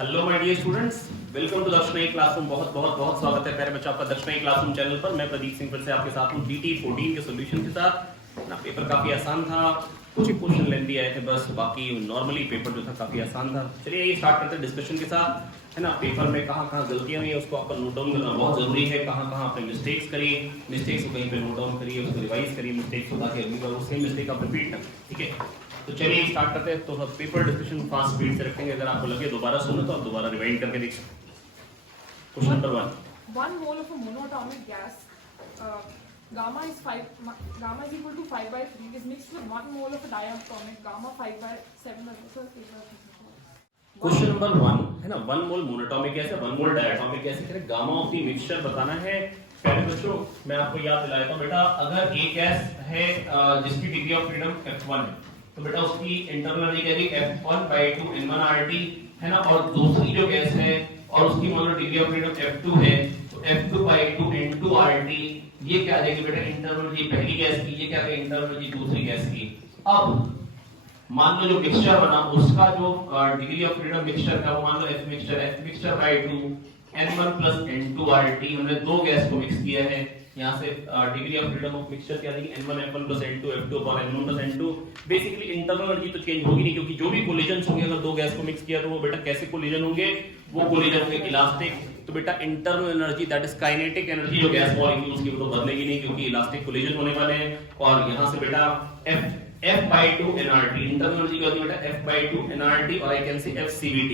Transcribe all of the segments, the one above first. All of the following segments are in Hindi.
Hello my dear students, welcome to Dakshini classroom. बहुत बहुत बहुत स्वागत है प्यारे बच्चों आपका दक्षिणी क्लासरूम चैनल पर। मैं प्रदीप सिंह फिर से आपके साथ हूँ DT 14 के सॉल्यूशन के साथ। ना पेपर काफी आसान था, कुछ क्वेश्चन लेंदी आए थे बस, बाकी नॉर्मली पेपर जो था काफी आसान था। चलिए ये स्टार्ट करते हैं डिस्कशन के साथ, है ना। पेपर में कहाँ गलतियां हुई है उसको आपको नोट डाउन करना बहुत जरूरी है। कहाँ आपने मिस्टेक्स करी, मिस्टेक्स को कहीं पे नोट डाउन करिए, उसको रिवाइज करिए मिस्टेक्स को, ताकि अगली बार वो सेम मिस्टेक आप रिपीट ना, ठीक है। तो चलिए स्टार्ट करते हैं। तो पेपर डिस्कशन फास्ट स्पीड से रखेंगे, अगर आपको लगे दोबारा सुनो तो आप दोबारा रिवाइंड करके देख सकते हैं। Question number 1, 1 mole of a monatomic gas gamma is equal to 5/3 is mixed with 1 mole of a diatomic gamma 5/7. Question number 1 है ना, 1 मोल मोनोटॉमिक गैस है, 1 मोल डायटोमिक गैस है, गामा ऑफ द मिक्सचर बताना है। पहले बच्चों मैं आपको याद दिलाया था बेटा, अगर एक गैस है जिसकी डिग्री ऑफ फ्रीडम F1 है तो बेटा उसकी इंटरनल एनर्जी क्या है F1/2 N1RT है ना, और दूसरी जो गैस है और उसकी मान लो डिग्री ऑफ फ्रीडम F2 है तो F2/2 N2RT। ये क्या आ जाएगी बेटा इंटरनल एनर्जी पहली गैस की, ये क्या है इंटरनल एनर्जी दूसरी गैस की। अब मान लो जो मिक्सचर बना उसका जो डिग्री ऑफ फ्रीडम मिक्सचर का वो मान लो F मिक्सचर/2 N1 + N2RT। हमने दो गैस को मिक्स किया है, यहाँ से degree of freedom of mixture क्या देगी N1 F1 + N2 F2 N1 + N2। Basically internal energy तो चेंज होगी नहीं, क्योंकि जो भी कोलिजन्स होंगे अगर दो गैस को मिक्स किया तो वो बेटा कैसे कोलिजन होंगे, वो कोलिजन होंगे इलास्टिक। तो बेटा internal energy that is kinetic energy जो गैस मॉलिक्यूल उसकी वो तो बदलेगी नहीं, क्योंकि इलास्टिक कोलिजन होने वाले हैं। और यहाँ से बेटा F/2 nRT इंटरनल एनर्जी क्या होती है बेटा F/2 nRT, और I can say FCVT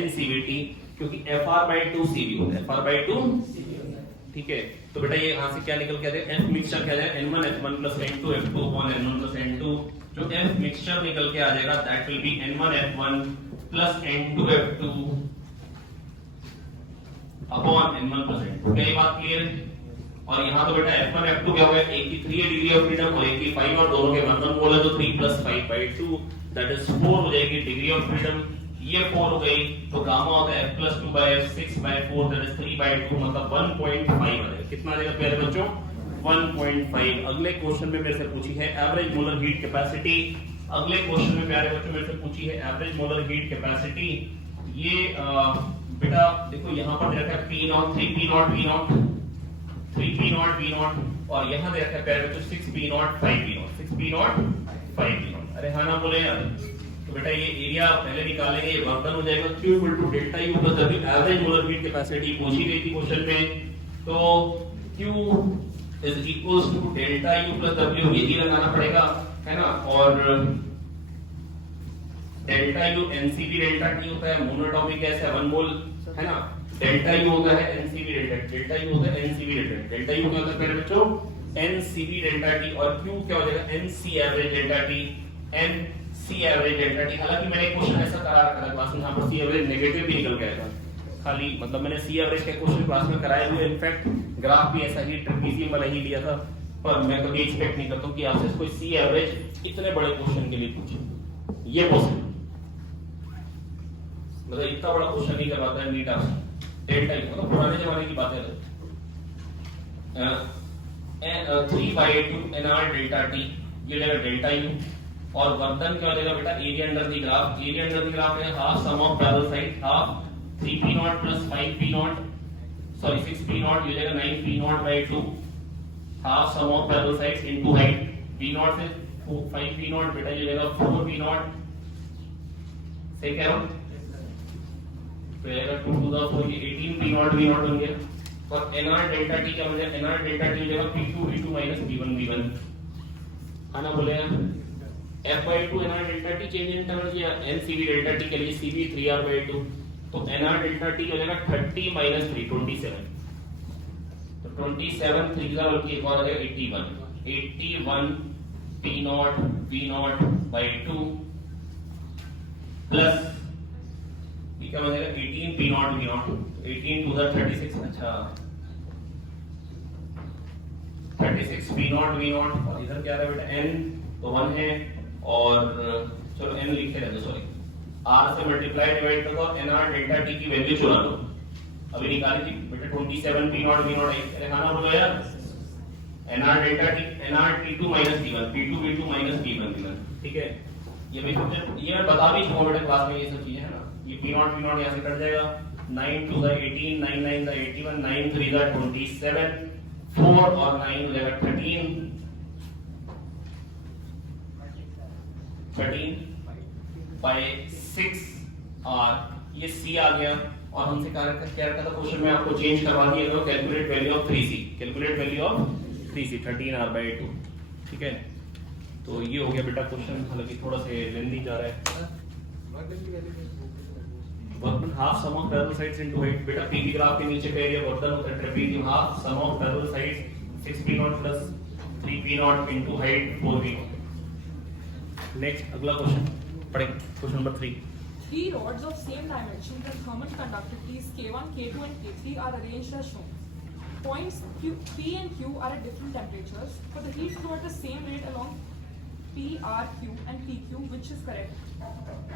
NCVT, क्योंकि Fr/2 CV होता है, Fr/2 ठीक है। तो बेटा ये यहां से क्या निकल के आ जाएगा, F मिक्सचर क्या जाएगा N1 F1 + N2 F2 N1 + N2। जो F मिक्सचर निकल के आ जाएगा that will be N1 F1 + N2 F2 N1 + N2। क्या ये बात क्लियर है? और यहाँ तो बेटा F1 F2 क्या हो गया, एक की 3 डिग्री ऑफ फ्रीडम और एक की 5, और दोनों के 1 मोल है तो 3 + 5/2 दैट इज 4 हो जाएगी डिग्री ऑफ फ्रीडम। ये 4 हो गई तो गामा होता है F + 2/F 6/4 दैट इज 3/2, मतलब 1.5 आ जाएगा। कितना आ जाएगा प्यारे बच्चों 1.5। अगले क्वेश्चन में मेरे से पूछी है एवरेज मोलर हीट कैपेसिटी। अगले क्वेश्चन में प्यारे बच्चों मेरे से पूछी है एवरेज मोलर हीट कैपेसिटी। ये बेटा देखो यहाँ पर दे रखा है P0 3P0 V0 3P0 V0, और यहाँ दे रखा है प्यारे बच्चों 6P0 5P0 6P0 5P0। अरे हाँ ना बोले यार। तो बेटा ये एरिया पहले निकालेंगे, ये वर्क डन हो जाएगा। Q = delta U + W average molar heat capacity पूछी गई थी क्वेश्चन में, तो Q = डेल्टा U + W यही लगाना पड़ेगा, है ना। और delta U NCV delta T होता है, मोनोटॉमिक गैस है 1 मोल, है ना। डेल्टा U होता है NCV डेल्टा U होता है NCV डेल्टा U क्या होता है मेरे बच्चों NCV डेल्टा T, और Q क्या हो जाएगा NC average delta T NC average delta T। हालांकि मैंने एक क्वेश्चन ऐसा करा रखा था क्लास में, यहाँ पर C एवरेज नेगेटिव भी निकल गया था खाली, मतलब मैंने C एवरेज के क्वेश्चन क्लास में कराए हुए, इनफैक्ट ग्राफ भी ऐसा ही ट्रेपेजियम वाला ही लिया था। पर मैं कभी एक्सपेक्ट नहीं करता हूं कि आपसे कोई C एवरेज इतने बड़े क्वेश्चन के लिए पूछे, ये पॉसिबल मतलब इतना बड़ा क्वेश्चन नहीं कर पाता है नीट आपसे। डेल्टा U मतलब पुराने जमाने की बात है। 3/2 nR डेल्टा T ये लेगा डेल्टा U, और वर्तन क्या हो जाएगा बेटा area under the graph. Area under the graph है half sum of parallel side, half 3P0 + 5P0 sorry 6P0 ये जाएगा 9P0/2 half sum of parallel sides into height. P0 से 5P0 बेटा ये जाएगा 4P0, सही कह रहा हूं, तो ये जाएगा 2 to the 4 ये 18P0 V0 बन गया। और nR डेल्टा T क्या बन जाएगा nR डेल्टा T हो जाएगा P2 V2 - P1 V1, है ना बोले F/2 nR delta T change in terms या NCV डेल्टा T के लिए CV 3R/2, तो nR डेल्टा T हो जाएगा 30 - 3 27, तो 27 3 बल्कि एक और आ जाएगा 81 P0 V0/2 प्लस ये क्या बन जाएगा 18 P0 V0, 18 to the 36, अच्छा 36 P0 V0, और इधर क्या आ रहा है बेटा n तो 1 है, और चलो n लिखे रहते, सॉरी r से मल्टीप्लाई डिवाइड कर दो, nR डेल्टा T की वैल्यू चुना लो, अभी निकाली थी बेटा 27 P0 V0 दिखाना बोलो यार। nR delta T nR T2 - T1 P2 V2 - P1 V1, ठीक है। ये भी ये मैं बता भी चुका बेटा क्लास में, ये सब चीजें है ना। ये P नॉट यहाँ से कट जाएगा, 9 2 ज़ा 18, 9 9 ज़ा 81, 9 3 ज़ा 27, 4 और 9 हो जाएगा 13 by 6 और ये C आ गया। और हमसे क्या रखा था क्वेश्चन में, आपको चेंज करवा दिया था, calculate value of 3C, calculate value of 3C 13R/2, ठीक है। तो ये हो गया बेटा क्वेश्चन, हालांकि थोड़ा सा लेंथी जा रहा है। Work half sum of parallel sides into height, बेटा पी की ग्राफ के नीचे का एरिया वर्क डन होता है trapezium half sum of parallel sides 6p0 plus 3p0 into height 4p0। Next अगला क्वेश्चन पढ़ेंगे, question number 3। Three rods of same dimensions and common conductivities K1, K2 and K3 are arranged as shown. Points P and Q are at different temperatures. For the heat flow at the same rate along P, R, Q and PQ, which is correct?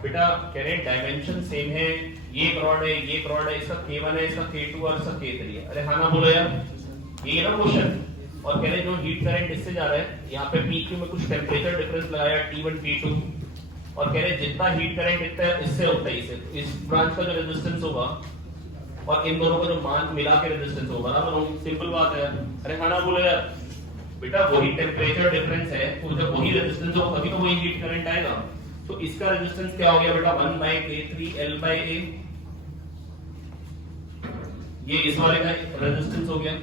बेटा कह रहे डायमेंशन सेम है, ये एक रॉड है, ये एक रॉड है, इसका K1 है, इसका K2 और इसका K3 है। अरे हाँ ना बोलो यार, ये है ना क्वेश्चन। और कह रहे जो हीट करंट इससे जा रहा है, यहाँ पे PQ में कुछ टेम्परेचर डिफरेंस लगाया T1 T2, और कह रहे जितना हीट करंट इतना इससे होता है, इस ब्रांच का जो रेजिस्टेंस होगा और इन दोनों का जो मान मिला के रेजिस्टेंस होगा, बराबर। सिंपल बात है। अरे हाँ ना बोलो यार, बेटा वही टेम्परेचर डिफरेंस है, तो जब वही रेजिस्टेंस होगा तभी तो वही हीट करंट आएगा। तो इसका रेजिस्टेंस क्या हो गया बेटा, 1/K3 L/A, ये इस वाले का रेजिस्टेंस हो गया।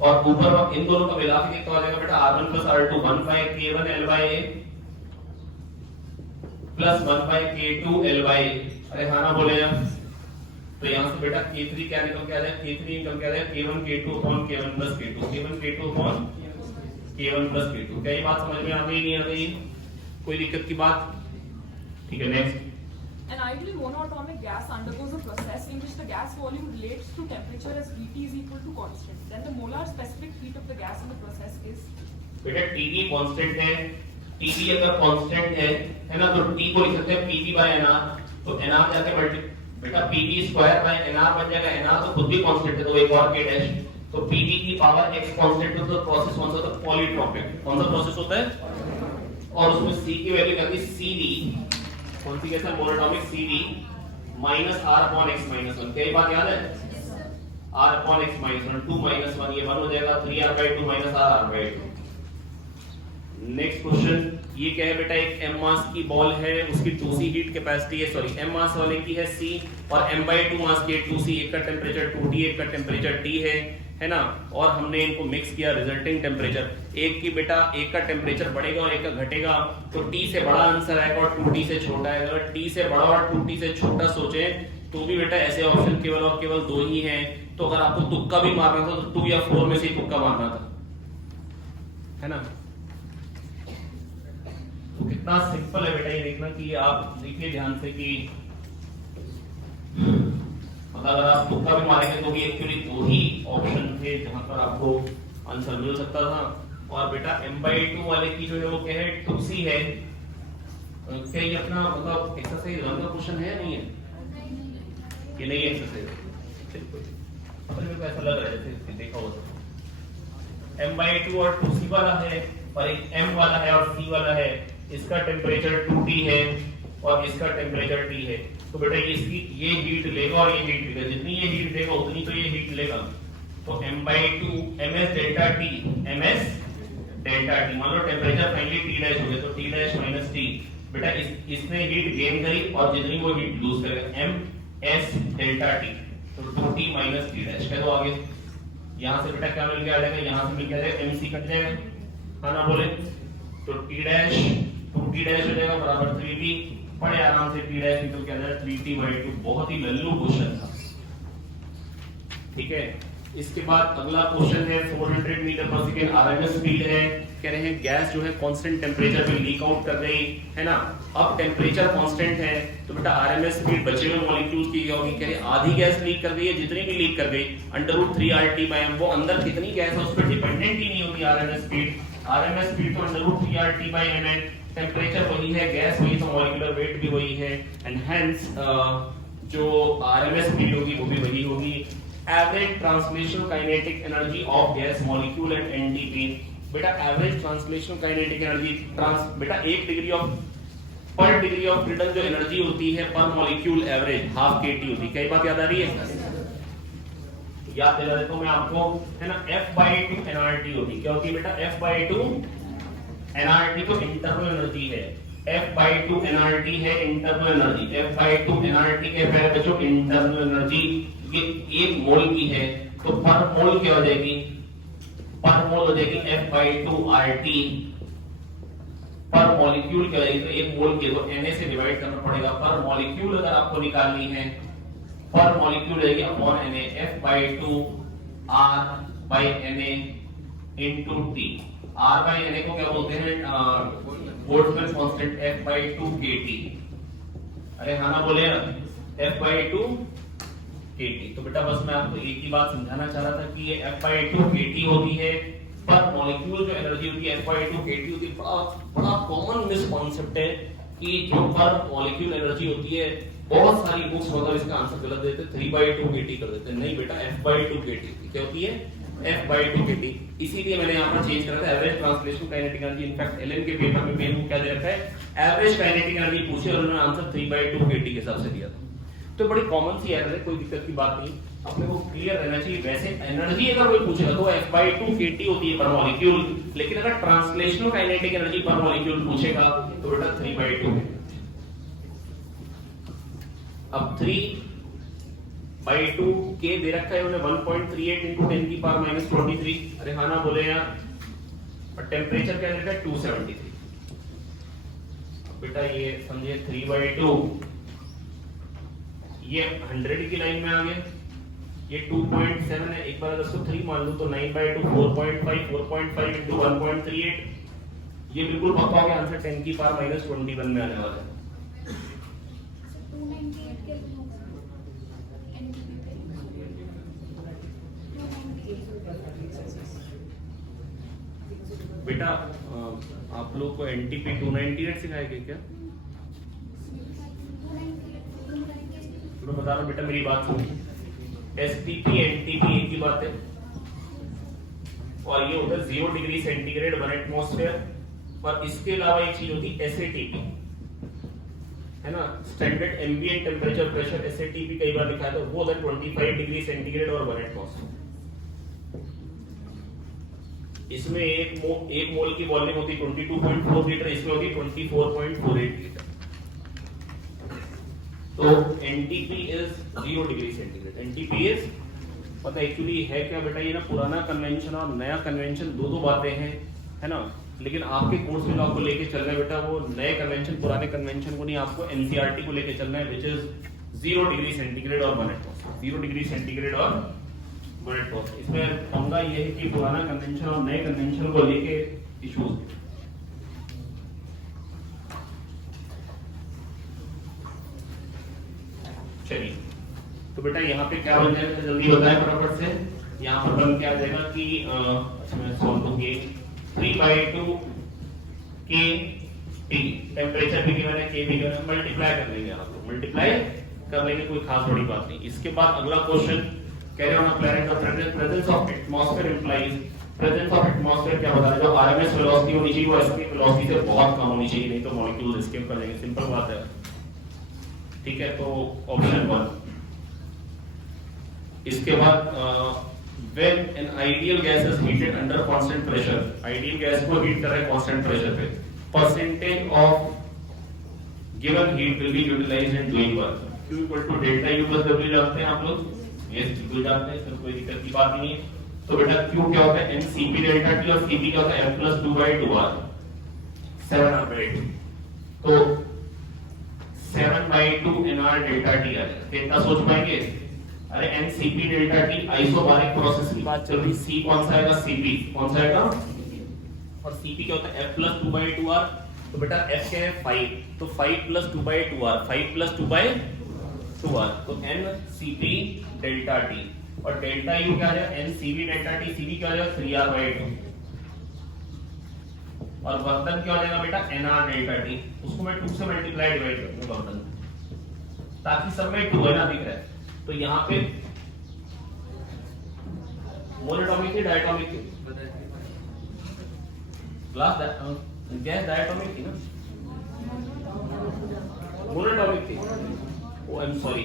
और ऊपर इन दोनों का मिला के कितना आ जाएगा बेटा, R1 + R2 1/K1 L/A plus 1/K2 L/A। अरे हाँ ना बोले यार, तो यहाँ से बेटा K3 क्या निकल के आ जाएगा, K3 निकल के आ जाएगा K1 K2 upon K1 plus K2, K1 K2 upon K1 plus K2। क्या ये बात समझ में आ गई, नहीं आ गई, कोई दिक्कत की बात? ठीक है, next. An ideally monoatomic gas undergoes a process in which the gas volume relates to temperature as Vt is equal to constant. Then the molar specific heat of the gas in the process is? बेटा Tv कांस्टेंट है, Tv अगर कांस्टेंट है ना, तो T को लिख सकते हैं Pv by Nr, तो Nr जाके बेटा Pv स्क्वायर by Nr बन जाएगा। Nr तो खुद भी कांस्टेंट है, तो एक और K डैश, तो Pv की पावर x कांस्टेंट है, तो प्रोसेस कौन सा होता है, पॉलीट्रॉपिक। कौन सा प्रोसेस होता है? और उसमें C की वैल्यू करती है Cv, कौन सी कैसा, मोनोटॉमिक Cv माइनस R/(x-1)। क्या ये बात याद है? R/(x-1), 2 - 1 ये 1 हो जाएगा, 3R/2 - R/2। नेक्स्ट क्वेश्चन, ये क्या है बेटा, एक m मास की बॉल है, उसकी 2c हीट कैपेसिटी है, सॉरी m मास वाले की है c और m/2 मास की है 2c, एक का टेम्परेचर 2t, एक का टेम्परेचर t है ना। और हमने इनको मिक्स किया, रिजल्टिंग टेम्परेचर एक की बेटा, एक का टेम्परेचर बढ़ेगा और एक का घटेगा, तो t से बड़ा आंसर आएगा और 2t से छोटा आएगा। अगर t से बड़ा और 2t से छोटा सोचे तो भी बेटा ऐसे ऑप्शन केवल और केवल 2 ही हैं। तो अगर आपको तुक्का भी मारना था तो 2 या 4 में से ही तुक्का मारना था, है ना। तो कितना सिंपल है बेटा, ये देखना कि आप देखिए ध्यान से कि अगर आप तुक्का भी मारेंगे तो भी एक्चुअली 2 ही ऑप्शन थे जहां पर आपको आंसर मिल सकता था। और बेटा m/2 वाले की जो है वो क्या है, 2c है। क्या ये अपना मतलब एक्सरसाइज 1 का क्वेश्चन है या नहीं है? ये नहीं है एक्सरसाइज, बिल्कुल मेरे को ऐसा लग रहा है जैसे देखा हो तो। m/2 और 2c वाला है और एक m वाला है और c वाला है, इसका टेम्परेचर 2t है और इसका टेम्परेचर t है। तो बेटा इसकी ये हीट लेगा और ये हीट लेगा, जितनी ये हीट देगा उतनी तो ये हीट लेगा। तो m/2 ms delta t, ms delta t, मान low temperature finally t dash हो गया, तो t डैश माइनस t। बेटा इसने हीट गेन करी और जितनी वो हीट लूज करेगा, ms डेल्टा t, तो 2t माइनस t डैश। कह दो आगे, यहाँ से बेटा क्या मिल गया आ जाएगा, यहाँ से मिल गया जाएगा mc कट जाएगा, हाँ ना बोले, तो t डैश 2t डैश हो जाएगा बराबर 3t, बड़े आराम से t डैश निकल के आ जाएगा 3t/2। बहुत ही लल्लू क्वेश्चन था, ठीक है। इसके बाद अगला क्वेश्चन है 400 मीटर पर सेकेंड आरएमएस स्पीड है। कह रहे हैं गैस जो है कांस्टेंट टेम्परेचर पे लीक आउट कर रही है ना। अब टेम्परेचर कांस्टेंट है तो बेटा आरएमएस स्पीड बचे हुए मॉलिक्यूल्स की क्या होगी, कह रहे आधी गैस लीक कर रही है, जितनी भी लीक कर गई √3RT/m, वो अंदर कितनी गैस है उस पर डिपेंडेंट ही नहीं होगी आरएमएस स्पीड। आरएमएस स्पीड तो √3RT/m है, टेम्परेचर वही है, गैस वही, तो मॉलिक्यूलर वेट भी वही है, एंड हेंस जो आरएमएस स्पीड होगी वो भी वही होगी। Average translational kinetic energy of gas molecule at NTP. बेटा एवरेज ट्रांसलेशनल काइनेटिक एनर्जी बेटा 1 डिग्री ऑफ पर डिग्री ऑफ फ्रीडम जो एनर्जी होती है पर मॉलिक्यूल एवरेज हाफ kT होती है। कई बात याद आ रही है? याद दिला देता हूं मैं आपको, है ना, F/2 nRT होती है। क्या होती है बेटा? F/2 nRT तो इंटरनल एनर्जी है, F/2 nRT है इंटरनल एनर्जी। F/2 nRT के पहले बच्चों इंटरनल एनर्जी ये 1 मोल की है, तो पर मोल क्या हो जाएगी? पर मोल हो जाएगी F/2 RT। पर मॉलिक्यूल क्या हो जाएगी? तो 1 मोल की, तो Na से डिवाइड करना पड़ेगा। पर मॉलिक्यूल अगर आपको निकालनी है, पर मॉलिक्यूल रहेगी upon Na, F/2 R/Na into T। R/Na को क्या बोलते हैं? Boltzmann constant F/2 kT। अरे हाँ ना बोले ना, F/2 kT। तो बेटा बस मैं आपको एक ही बात समझाना चाह रहा था कि ये F/2 kT होती है, पर मॉलिक्यूल जो एनर्जी होती है F/2 kT होती है। बड़ा कॉमन मिसकॉन्सेप्ट है कि जो पर मॉलिक्यूल एनर्जी होती है, बहुत सारी बुक्स मतलब इसका आंसर गलत देते हैं, 3/2 kT कर देते हैं। नहीं बेटा, F/2 kT क्या होती है? F/2 kT। इसीलिए मैंने यहाँ पर चेंज करा था average translation kinetic energy. In fact LN के पेपर में मेन को क्या दे रखा है? एवरेज काइनेटिक एनर्जी पूछे और उन्होंने आंसर 3/2 kT के हिसाब से दिया था। तो बड़ी कॉमन सी एरर है, कोई दिक्कत की बात नहीं, अपने को क्लियर रहना चाहिए। वैसे एनर्जी अगर कोई पूछेगा तो F/2 kT होती है पर मॉलिक्यूल, लेकिन अगर ट्रांसलेशनल काइनेटिक एनर्जी पर मॉलिक्यूल पूछेगा तो बेटा 3/2 है। अब 3/2 के दे रखा है उन्हें 1.38 into 10 की पावर -23। अरे हाँ ना बोले यार। और टेम्परेचर क्या दे रखा है? 273। बेटा ये समझिए 3/2 ये 100 की लाइन में आ गया, ये 2.7 है। एक बार अगर इसको 3 मान लूं तो 9/2 4.5 4.5 into 1.38 ये बिल्कुल पक्का हो गया आंसर 10 की पावर -21 में आने वाला है। बेटा आप लोग को एनटीपी 298 सिखाया गया क्या? मैं बता रहा हूं बेटा, मेरी बात सुनिए। एसटीपी एनटीपी एक ही बात है, और ये होता है 0 डिग्री सेंटीग्रेड 1 एटमॉस्फेयर। और इसके अलावा एक चीज होती है एसएटीपी, है ना, स्टैंडर्ड एम्बिएंट टेम्परेचर प्रेशर। एसएटीपी कई बार लिखा है तो वो होता है 25 डिग्री सेंटीग्रेड और 1 एटमॉस्फेयर। इसमें एक मोल की वॉल्यूम होती है 22.4 लीटर, इसमें होती है 24.48 लीटर। तो NTP is 0 degree centigrade. NTP is पता एक्चुअली है क्या बेटा? ये ना पुराना कन्वेंशन और नया कन्वेंशन दो बातें हैं, है ना। लेकिन आपके कोर्स में आपको लेके चलना है बेटा वो नए कन्वेंशन पुराने कन्वेंशन को नहीं, आपको एनसीईआरटी को लेके चलना है, विच इज 0 डिग्री सेंटीग्रेड और 1 एटमॉस्फेयर। 0 डिग्री सेंटीग्रेड और 1 एटमॉस्फेयर। इसमें पंगा ये है कि पुराना कन्वेंशन और नए कन्वेंशन को लेके इश्यूज। चलिए तो बेटा यहाँ पे क्या बन जाएगा जल्दी बताएं फटाफट से। यहाँ पर बन क्या आ जाएगा कि मैं सॉल्व करूंगी 3/2 के टी, टेम्परेचर भी गिवन है, के भी गिवन है, मल्टीप्लाई कर लेंगे। आप लोग मल्टीप्लाई कर लेंगे, कोई खास बड़ी बात नहीं। इसके बाद अगला क्वेश्चन कह रहे हो ना, planet of presence of atmosphere implies presence of atmosphere क्या बता रहे हैं? जो आरएमएस वेलोसिटी होनी चाहिए वो एस्केप वेलोसिटी से बहुत कम होनी चाहिए, नहीं तो मॉलिक्यूल एस्केप कर जाएंगे। सिंपल बात है, ठीक है। तो ऑप्शन 1। इसके बाद when an ideal gas is heated under constant pressure, ideal gas को हीट कर रहे हैं कांस्टेंट प्रेशर पे, percentage of given heat will be utilized in doing work। Q equal to delta U plus W जानते हैं आप लोग? यस बिल्कुल जानते हैं, इसमें कोई दिक्कत की बात नहीं है। तो बेटा Q क्या होता है? mCp delta T, और Cp क्या होता है? F plus 2/2R 7/2। तो 7/2 nR delta T आ जाएगा। कितना सोच पाएंगे? अरे NCP delta T isobaric process की बात चल रही। C कौन सा आएगा? Cp कौन सा आएगा? और Cp क्या होता है? F plus 2/2R। तो बेटा F क्या है? 5, तो 5 plus 2/2R, 5 plus 2/2R, तो NCP डेल्टा T। और डेल्टा U क्या आ जाएगा? NCV डेल्टा T, Cv क्या आ जाएगा? 3R/2। और वर्तन क्या हो जाएगा बेटा? NR delta T। उसको मैं 2 से मल्टीप्लाई डिवाइड करूंगा वर्तन, ताकि सब में 2 है ना, दिख रहा है। तो यहाँ पे मोनोटॉमिक थी डायटोमिक थी? ग्लास गैस डायटोमिक थी ना, मोनोटॉमिक थी, oh I am sorry,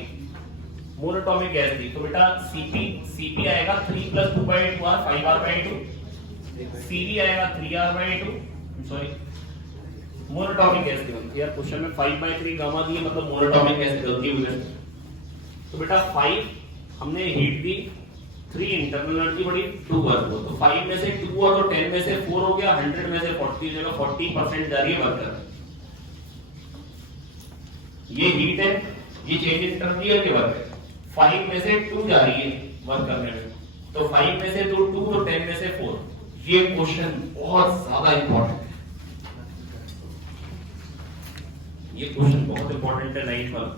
monatomic gas थी। तो बेटा सीपी आएगा 3 + 2/2 r 5r/2, सीवी आएगा 3r/2, सॉरी मोनोटॉमिक गैस की बनती है यार। क्वेश्चन में 5/3 गामा दी है, मतलब मोनोटॉमिक गैस गलती हुई है। तो बेटा 5 हमने हीट दी, 3 इंटरनल एनर्जी बढ़ी, 2 वर्क हो। तो 5 में से 2 और तो 10 में से 4 हो गया, 100 में से 40 जगह 40% जा रही है वर्क करने। ये हीट है, ये चेंज इन एनर्जी है कि वर्क है। 5 में से 2 जा रही है वर्क करने में, तो 5 में से 2 और 10 में से 4। ये क्वेश्चन बहुत ज्यादा इंपॉर्टेंट है, ये क्वेश्चन बहुत इंपॉर्टेंट है 9th वाला।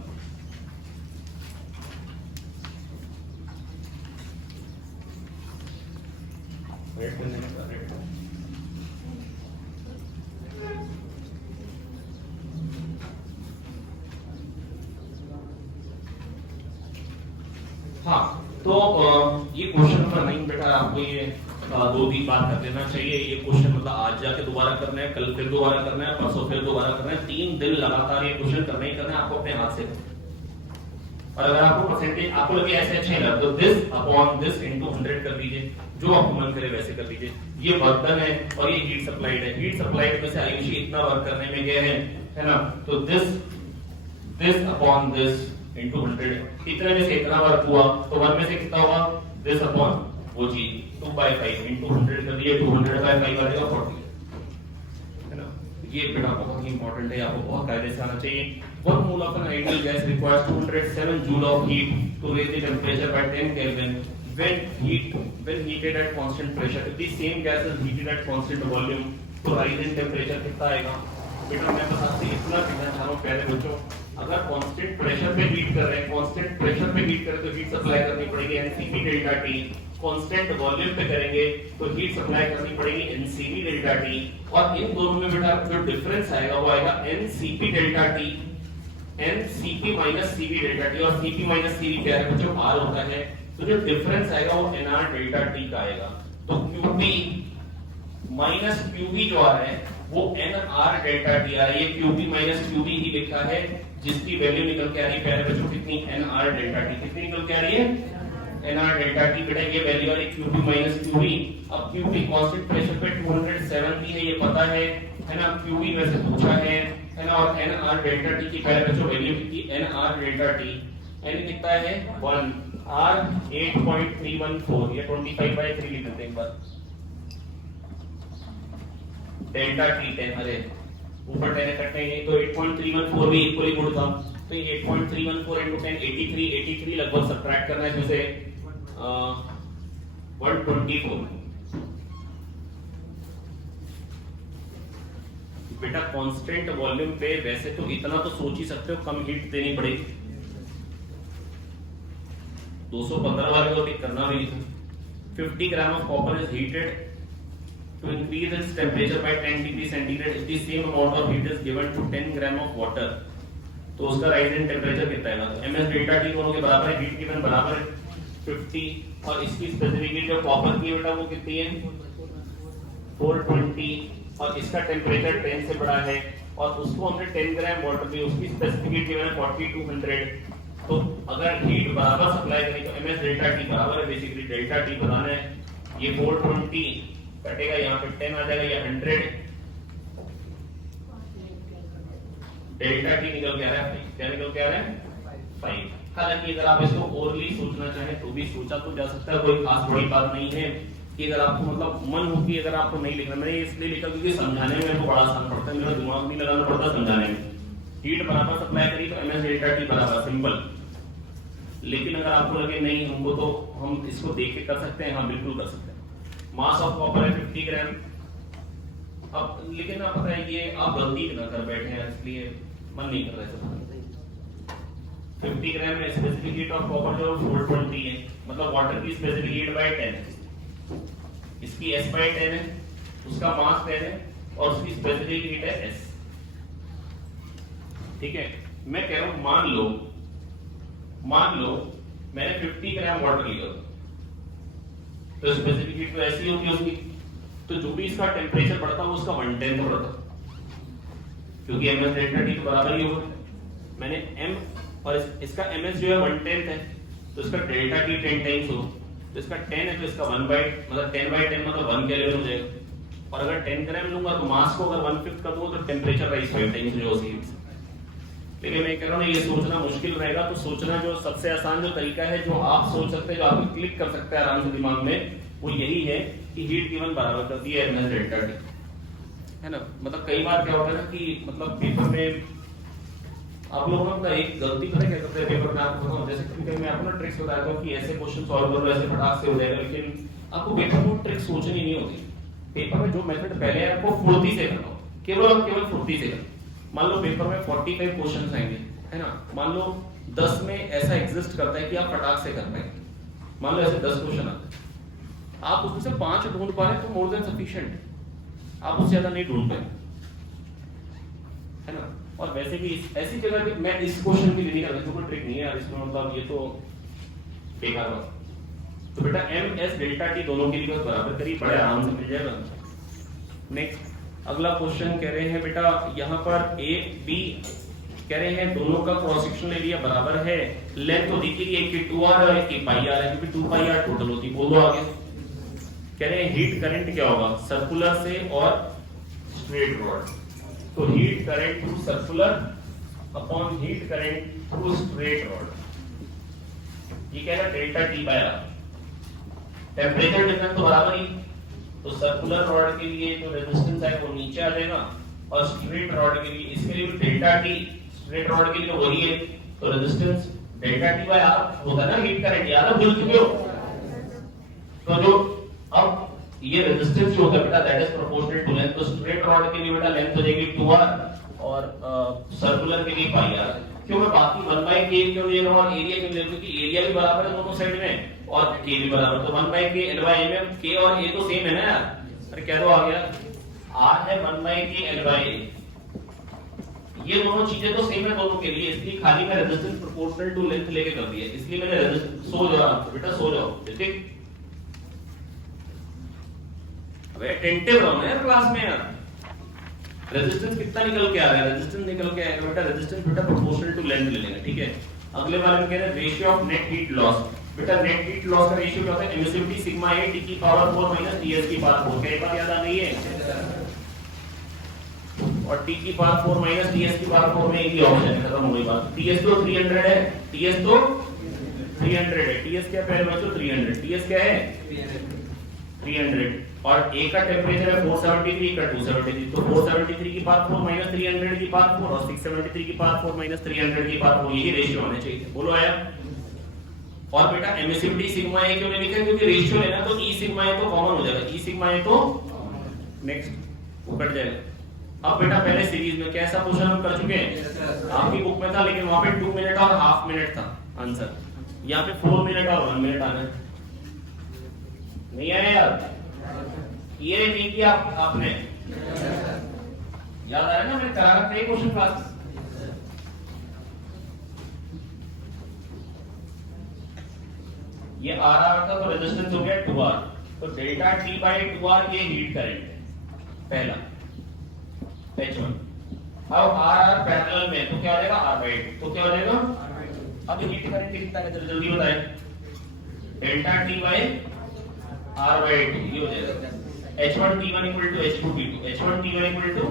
हाँ, तो ये क्वेश्चन नंबर 9 बेटा आपको ये 2 दिन बात कर लेना चाहिए। ये क्वेश्चन मतलब आज जाके दोबारा करना है, कल फिर दोबारा करना है, परसों फिर दोबारा करना है, 3 दिन लगातार ये क्वेश्चन करना ही करना है आपको अपने हाथ से। और अगर आपको परसेंटेज आपको लगे ऐसे अच्छे नहीं लगे तो दिस अपॉन दिस इनटू 100 कर दीजिए, जो आपको मन करे वैसे कर लीजिए। ये वर्क डन है और ये हीट सप्लाइड है। हीट सप्लाइड में से आयुषी इतना वर्क करने में गए हैं, है ना, तो दिस अपॉन दिस इनटू 100, इतने में से इतना वर्क हुआ, तो 1 में से कितना होगा, दिस अपॉन वो चीज 2/5 इनटू 100 कर दिए, 200/5 आ जाएगा 40, है ना। ये बेटा बहुत ही इंपॉर्टेंट है, आपको बहुत कायदे से आना चाहिए। 1 mole of an ideal gas requires 207 joule of heat to raise the temperature by 10 Kelvin when heated at constant pressure. If the same gas is heated at constant volume, तो rise in temperature कितना आएगा? बेटा मैं बस आपसे इतना कहना चाह रहा हूँ प्यारे बच्चों, अगर कांस्टेंट प्रेशर पे हीट कर रहे हैं, कांस्टेंट प्रेशर पे हीट करें तो हीट सप्लाई करनी पड़ेगी NCP delta T. Constant volume पे करेंगे तो हीट सप्लाई करनी पड़ेगी एनसीपी डेल्टा टी। और इन दोनों में बेटा जो डिफरेंस आएगा वो आएगा NCP delta T, NCP minus CV delta T. और सीपी माइनस सीवी क्या है बच्चों, आर होता है, तो जो डिफरेंस आएगा वो एनआर डेल्टा टी का आएगा। तो क्यूबी माइनस क्यूबी जो आ रहा है वो एनआर डेल्टा टी आ रही है, क्यूबी माइनस क्यूबी ही लिखा है, जिसकी वैल्यू निकल के आ रही है प्यारे बच्चों कितनी, एनआर डेल्टा टी। कितनी निकल के आ रही है, एनआर डेल्टा टी। बेटा ये वैल्यू आ रही है क्यूबी माइनस क्यूबी। अब क्यूबी कांस्टेंट प्रेशर पे 270 है, ये पता है ना, क्यूबी में से पूछा है ना। और एनआर डेल्टा टी की प्यारे बच्चों वैल्यू कितनी, एनआर डेल्टा टी एन कितना है 1, आर 8.314, ये 25/3 लिख देते हैं एक बार। डेल्टा टी 10, अरे ऊपर 10 कटने नहीं, तो 8.314 भी इक्वली गुड था, तो ये 8.314 into 10 83 लगभग सब्ट्रैक्ट करना है इसमें से 124। बेटा कांस्टेंट वॉल्यूम पे वैसे तो इतना तो सोच ही सकते हो कम हीट देनी पड़ेगी, 215 वाले को टिक करना भी नहीं। 50 gram of copper is heated to increase its temperature by 10 degree centigrade if the same amount of heat is given to 10 gram of water, तो उसका राइज इन टेम्परेचर कितना है, तो ms डेल्टा t दोनों के बराबर है, हीट गिवन बराबर है 50, और इसकी स्पेसिफिक हीट जो कॉपर की बेटा वो कितनी है 420, और इसका टेम्परेचर 10 से बड़ा है, और उसको हमने 10 ग्राम वाटर दी, उसकी स्पेसिफिक हीट गिवन है 4200। तो अगर हीट बराबर सप्लाई करें तो ms डेल्टा t बराबर है, बेसिकली डेल्टा t बताना है, ये 420 कटेगा, यहाँ पे 10 आ जाएगा, या 100, डेल्टा टी निकल के आ रहा है, क्या निकल के आ रहा है 5। हालांकि अगर आप इसको ओरली सोचना चाहें तो भी सोचा तो जा सकता है, कोई खास बड़ी बात नहीं है कि अगर आपको मतलब मन हो कि अगर आपको नहीं लिखना, मैंने इसलिए लिखा क्योंकि समझाने में मेरे को बड़ा आसान पड़ता है, मेरा दिमाग नहीं लगाना पड़ता समझाने में। हीट बराबर सप्लाई करी तो ms डेल्टा टी बराबर, सिंपल। लेकिन अगर आपको लगे नहीं हमको, तो हम इसको देख के कर सकते हैं, हाँ बिल्कुल कर सकते हैं। मास ऑफ कॉपर है 50 ग्राम। अब लेकिन आप पता है ये आप गलती ना कर बैठे हैं, इसलिए मन नहीं कर रहा है। 50 ग्राम में स्पेसिफिक हीट ऑफ कॉपर जो 420 है, मतलब वाटर की स्पेसिफिक हीट बाय 10 है, इसकी s बाय 10 है, उसका मास 10 है, और उसकी स्पेसिफिक हीट है s। ठीक है, मैं कह रहा हूं मान लो मैंने 50 ग्राम वाटर लिया, तो स्पेसिफिक हीट तो ऐसी होती है उसकी, तो जो भी इसका टेम्परेचर बढ़ता है वो उसका 1/10 बढ़ता है। क्योंकि ms डेल्टा t तो बराबर ही होगा। मैंने m और इसका ms जो है 1/10 है, तो इसका डेल्टा t 10 टाइम्स हो, तो इसका 10 है तो इसका 1/, मतलब 10/10 मतलब 1 केल्विन हो जाएगा। और अगर 10 ग्राम लूंगा तो मास को अगर 1/5 कर दूंगा तो टेम्परेचर राइज 5 टाइम्स जो होगी। लेकिन मैं कह रहा हूँ ये सोचना मुश्किल रहेगा, तो सोचना जो सबसे आसान जो तरीका है, जो आप सोच सकते हैं, जो आप क्लिक कर सकते हैं आराम से दिमाग में, वो यही है कि हीट गिवन बराबर करती है ms डेल्टा t, है ना। मतलब कई बार क्या होता है ना कि मतलब पेपर में आप लोगों ने एक गलती पता क्या करते हैं पेपर में, आपको बताऊं, जैसे कि मैं आपको ट्रिक्स बताता हूँ कि ऐसे क्वेश्चन सॉल्व करो, ऐसे फटाक से हो जाएगा, लेकिन आपको पेपर में ट्रिक सोचनी नहीं होती। पेपर में जो मेथड पहले है आपको फुर्ती से करना, केवल फुर्ती से करना। मान लो पेपर में 45 क्वेश्चन आएंगे, है ना, मान लो 10 में ऐसा एग्जिस्ट करता है कि आप फटाक से कर पाएंगे, मान लो ऐसे 10 क्वेश्चन आते हैं, आप उसमें से 5 ढूंढ पा रहे हैं तो मोर देन सफिशिएंट, आप उससे ज्यादा नहीं ढूंढ पाए, है ना। और वैसे भी ऐसी जगह पे मैं इस क्वेश्चन की विधि करता हूं, कोई ट्रिक नहीं है यार इसमें, मतलब ये तो बेकार बात। तो बेटा ms डेल्टा t दोनों के लिए बराबर करिए, बड़े आराम से मिल जाएगा। नेक्स्ट अगला क्वेश्चन कह रहे हैं बेटा यहाँ पर a b कह रहे हैं दोनों का क्रॉस सेक्शनल एरिया बराबर है, लेंथ तो दी गई है कि 2r और एक पाई r है, क्योंकि 2 r टोटल होती है, बोल दो आगे। कह रहे हैं हीट करंट क्या होगा सर्कुलर से और स्ट्रेट रॉड, तो heat current through circular upon heat current through straight rod, ये क्या है delta t by r। Temperature difference तो बराबर ही, तो सर्कुलर रॉड के लिए जो रेजिस्टेंस है वो नीचे आ जाएगा, और स्ट्रेट रॉड के लिए इसके लिए डेल्टा t स्ट्रेट रॉड के लिए वही है, तो resistance delta t by r होता है ना हीट करंट, याद है भूल चुके हो। तो जो अब ये रेजिस्टेंस जो होता है बेटा that is proportional to length, तो स्ट्रेट रॉड के लिए बेटा लेंथ हो जाएगी 2r और सर्कुलर के लिए पाई r। क्यों मैं बाकी 1/k क्यों ले रहा हूं और एरिया क्यों ले रहा हूं, क्योंकि एरिया भी बराबर है दोनों साइड में और k भी बराबर, तो 1/k l/m, k और a तो सेम है ना यार, अरे क्या तो आ गया r है 1/k l/a, ये दोनों चीजें तो सेम है दोनों के लिए, इसलिए खाली मैं रेजिस्टेंस प्रोपोर्शनल टू लेंथ लेके कर दिया, इसलिए मैंने रेजिस्टेंस। सो जाओ बेटा सो जाओ, ठीक। अबे अटेंटिव रहो यार क्लास में यार। रेजिस्टेंस कितना निकल के आ रहा है, रेजिस्टेंस निकल के आएगा बेटा, रेजिस्टेंस बेटा प्रोपोर्शनल टू लेंथ ले लेंगे, ठीक है। अगले वाले में कह रहे हैं ratio of net heat loss, बेटा नेट हीट लॉस का रेशियो क्या होता है एमिसिविटी सिग्मा ए टी की पावर 4 माइनस टीएस की पावर 4, कई बार याद आ गई है, और टी की पावर 4 माइनस टीएस की पावर 4 में एक ही ऑप्शन है, खत्म हो गई बात। टीएस तो 300 है, टीएस तो 300 है, टीएस क्या पहले बच्चों 300, टीएस क्या है 300, और ए का टेम्परेचर है 473 का 273, तो 473 की पावर 4 माइनस 300 की पावर 4 और 673 की पावर 4 माइनस 300 की पावर 4, यही रेशियो होने चाहिए, बोलो आया। और बेटा एमिसिविटी सिग्मा ए क्यों नहीं लिखा, क्योंकि रेशियो लेना तो ई सिग्मा ए तो कॉमन हो जाएगा, ई सिग्मा ए तो नेक्स्ट वो कट जाएगा। अब बेटा पहले सीरीज में कैसा क्वेश्चन हम कर चुके हैं, आपकी बुक में था, लेकिन वहां पे 2 मिनट और हाफ मिनट था आंसर, यहाँ पे 4 मिनट और 1 मिनट आना है, नहीं आया यार, ये नहीं किया आपने, याद आ रहा है ना, मैंने करा रखा है क्वेश्चन क्लास। ये आर आर था तो रेजिस्टेंस हो गया 2r, तो डेल्टा t बाय 2r ये हीट करंट है पहला H1। अब आर आर पैरेलल में तो क्या हो जाएगा r बाय 2, तो क्या हो जाएगा, अब हीट करंट कितना है जल्दी बताएं, delta t by r by 2 ये हो जाएगा H1 T1 equal to H2 T2, H1 T1 equal to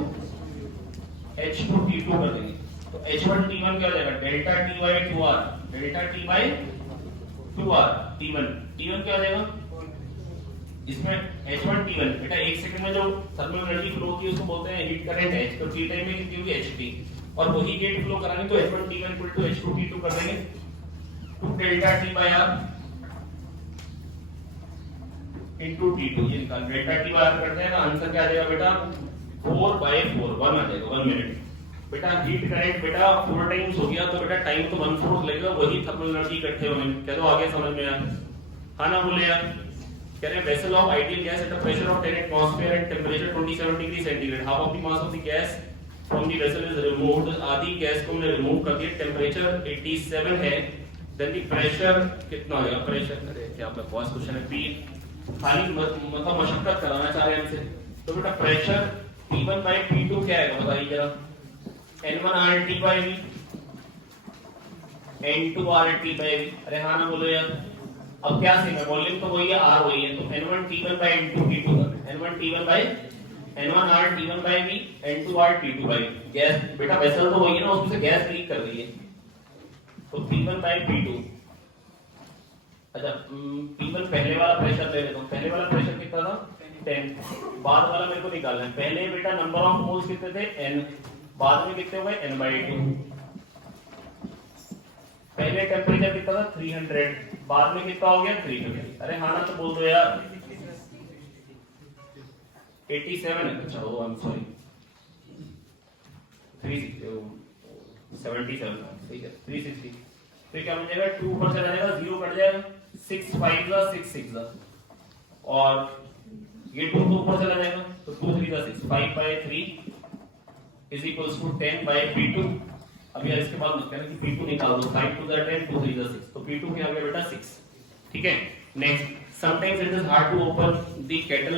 H2 T2 कर देंगे, तो H1 T1 क्या हो जाएगा delta t by 2r, delta t by 2r, T1 क्या हो जाएगा इसमें H1 T1, बेटा एक सेकंड में जो थर्मल एनर्जी फ्लो होती है उसको बोलते हैं हीट करंट H, तो T टाइम में कितनी होगी Hp, और वही हीट फ्लो करानी तो H1 T1 equal to H2 T2 कर देंगे, तो delta t by r into T2, ये निकाल डेल्टा t बाय r करते हैं ना, आंसर क्या आ जाएगा बेटा 4/4, 1 आ जाएगा 1 मिनट। बेटा हीट करंट बेटा 4 टाइम्स हो गया, तो बेटा टाइम तो 1/4 लगेगा, वही थर्मल एनर्जी इकट्ठे होने में, क्या तो आगे समझ में आया, हाँ ना बोले यार। कह रहे हैं vessel of ideal gas at a pressure of 10 atmosphere and temperature 27 degree centigrade, half of the mass of the gas from the vessel is removed, आधी गैस को हमने रिमूव कर दिया, टेंपरेचर 87 है, देन द प्रेशर कितना हो जाएगा, प्रेशर अरे क्या आपका फर्स्ट क्वेश्चन है पी, खाली मतलब मशक्कत कराना चाह रहे हैं हमसे, तो बेटा प्रेशर P1 by P2 क्या आएगा बताइए जरा, N1RT by V, N2RT by V। अरे हाँ ना बोलो यार। अब क्या सेम है, वॉल्यूम तो वही है, R वही है, तो N1T1 by N2T2 करना है। N1T1 by N1RT1 by V, N2RT2 by V। Gas बेटा वेसल तो वही है ना, उसमें से गैस लीक कर रही है, तो P1 by P2। अच्छा P1 पहले वाला प्रेशर ले लेता हूँ। पहले वाला प्रेशर कितना था 10, बाद वाला मेरे को निकालना है। पहले बेटा नंबर ऑफ मोल्स कितने थे n, बाद में कितने हुए n/2। पहले टेम्परेचर कितना था 300, बाद में कितना हो गया 350। अरे हाँ ना तो बोल दो यार 87 है। अच्छा ओ आई एम सॉरी 377, ठीक है 360। तो क्या बन जाएगा 2 ऊपर चला जाएगा, 0 कट जाएगा, 6 5 जा 6 6 जा, और ये 2 ऊपर चला जाएगा, तो 2 3 जा 6, 5 by 3 is equals to 10 by P2। अब यार इसके बाद मत कहना कि P2 निकाल दो, 5 2 जा 10, 2 3 जा 6, तो P2 क्या आ गया बेटा 6। ठीक है next, sometimes it is hard to open the kettle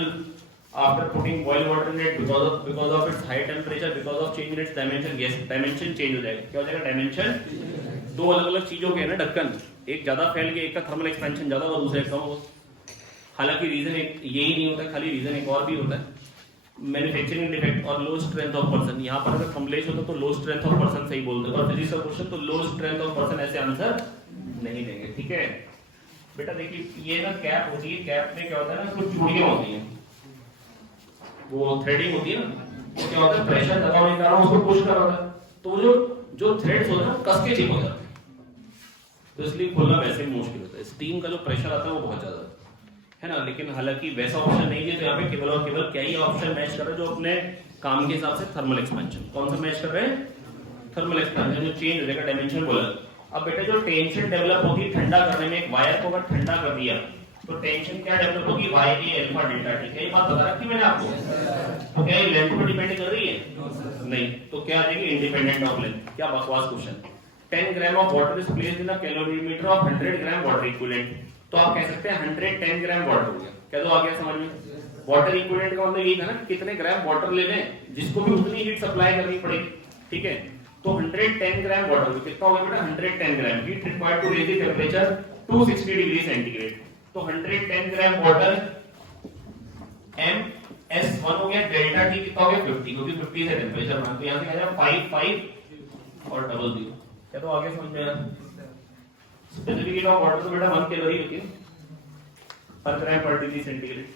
after putting boil water in it because of its high temperature, because of change in its dimension। yes dimension change हो जाएगा। क्या हो जाएगा dimension? दो अलग अलग चीजों के है ना ढक्कन, एक ज्यादा फैल के एक का थर्मल एक्सपेंशन ज्यादा और दूसरे का कम हो। हालांकि रीजन एक यही नहीं होता, खाली रीजन एक और भी होता है, मैन्युफैक्चरिंग डिफेक्ट और लो स्ट्रेंथ ऑफ पर्सन। यहाँ पर अगर कम्प्लेक्स होता तो लो स्ट्रेंथ ऑफ पर्सन सही बोलते, और फिजिक्स का क्वेश्चन तो लो स्ट्रेंथ ऑफ पर्सन ऐसे आंसर नहीं देंगे। ठीक है बेटा देखिए ये ना कैप होती है, कैप में क्या होता है ना कुछ चूड़ियां होती हैं, वो थ्रेडिंग होती है ना, तो क्या होता है प्रेशर दबाव नहीं कर रहा हूं उसको पुश कर रहा है, तो जो थ्रेड्स होते हैं कस के चिप हो जाते हैं, तो इसलिए खोलना वैसे भी मुश्किल होता है। स्टीम का जो प्रेशर आता है वो बहुत ज्यादा है ना, लेकिन हालांकि वैसा ऑप्शन नहीं है, तो यहाँ पे केवल और केवल क्या ही ऑप्शन मैच कर रहे हैं जो अपने काम के हिसाब से थर्मल एक्सपेंशन। कौन सा मैच कर रहे हैं? थर्मल एक्सपेंशन, जो चेंज हो जाएगा डायमेंशन बोला। अब बेटा जो टेंशन डेवलप होगी ठंडा करने में, एक वायर को अगर ठंडा कर दिया तो टेंशन क्या डेवलप होगी, वाई ए अल्फा डेल्टा टी। क्या ये बात बता रखी मैंने आपको? तो क्या ये लेंथ पर डिपेंड कर रही है? नहीं, तो क्या आ जाएगी इंडिपेंडेंट ऑफ लेंथ। क्या बकवास question. 10 gram of water is placed in a calorimeter of 100 gram water equivalent, तो आप कह सकते हैं 110 ग्राम वाटर हो गया। क्या तो आ गया समझ में? वाटर इक्विवेलेंट का मतलब यही था ना कितने ग्राम वाटर ले लें जिसको भी उतनी हीट सप्लाई करनी पड़ेगी। ठीक है, तो 110 ग्राम वाटर कितना होगा बेटा 110 gram heat required to raise the temperature 260 degree centigrade. तो 110 ग्राम वाटर MS1 हो गया, डेल्टा टी कितना हो गया 50, क्योंकि 50 से टेंपरेचर बना, तो यहां से आ जाएगा 5 5 और डबल 0। क्या तो आगे समझ में आया? स्पेसिफिक हीट ऑफ वाटर तो बेटा 1 कैलोरी होती है पर ग्राम पर डिग्री सेंटीग्रेड।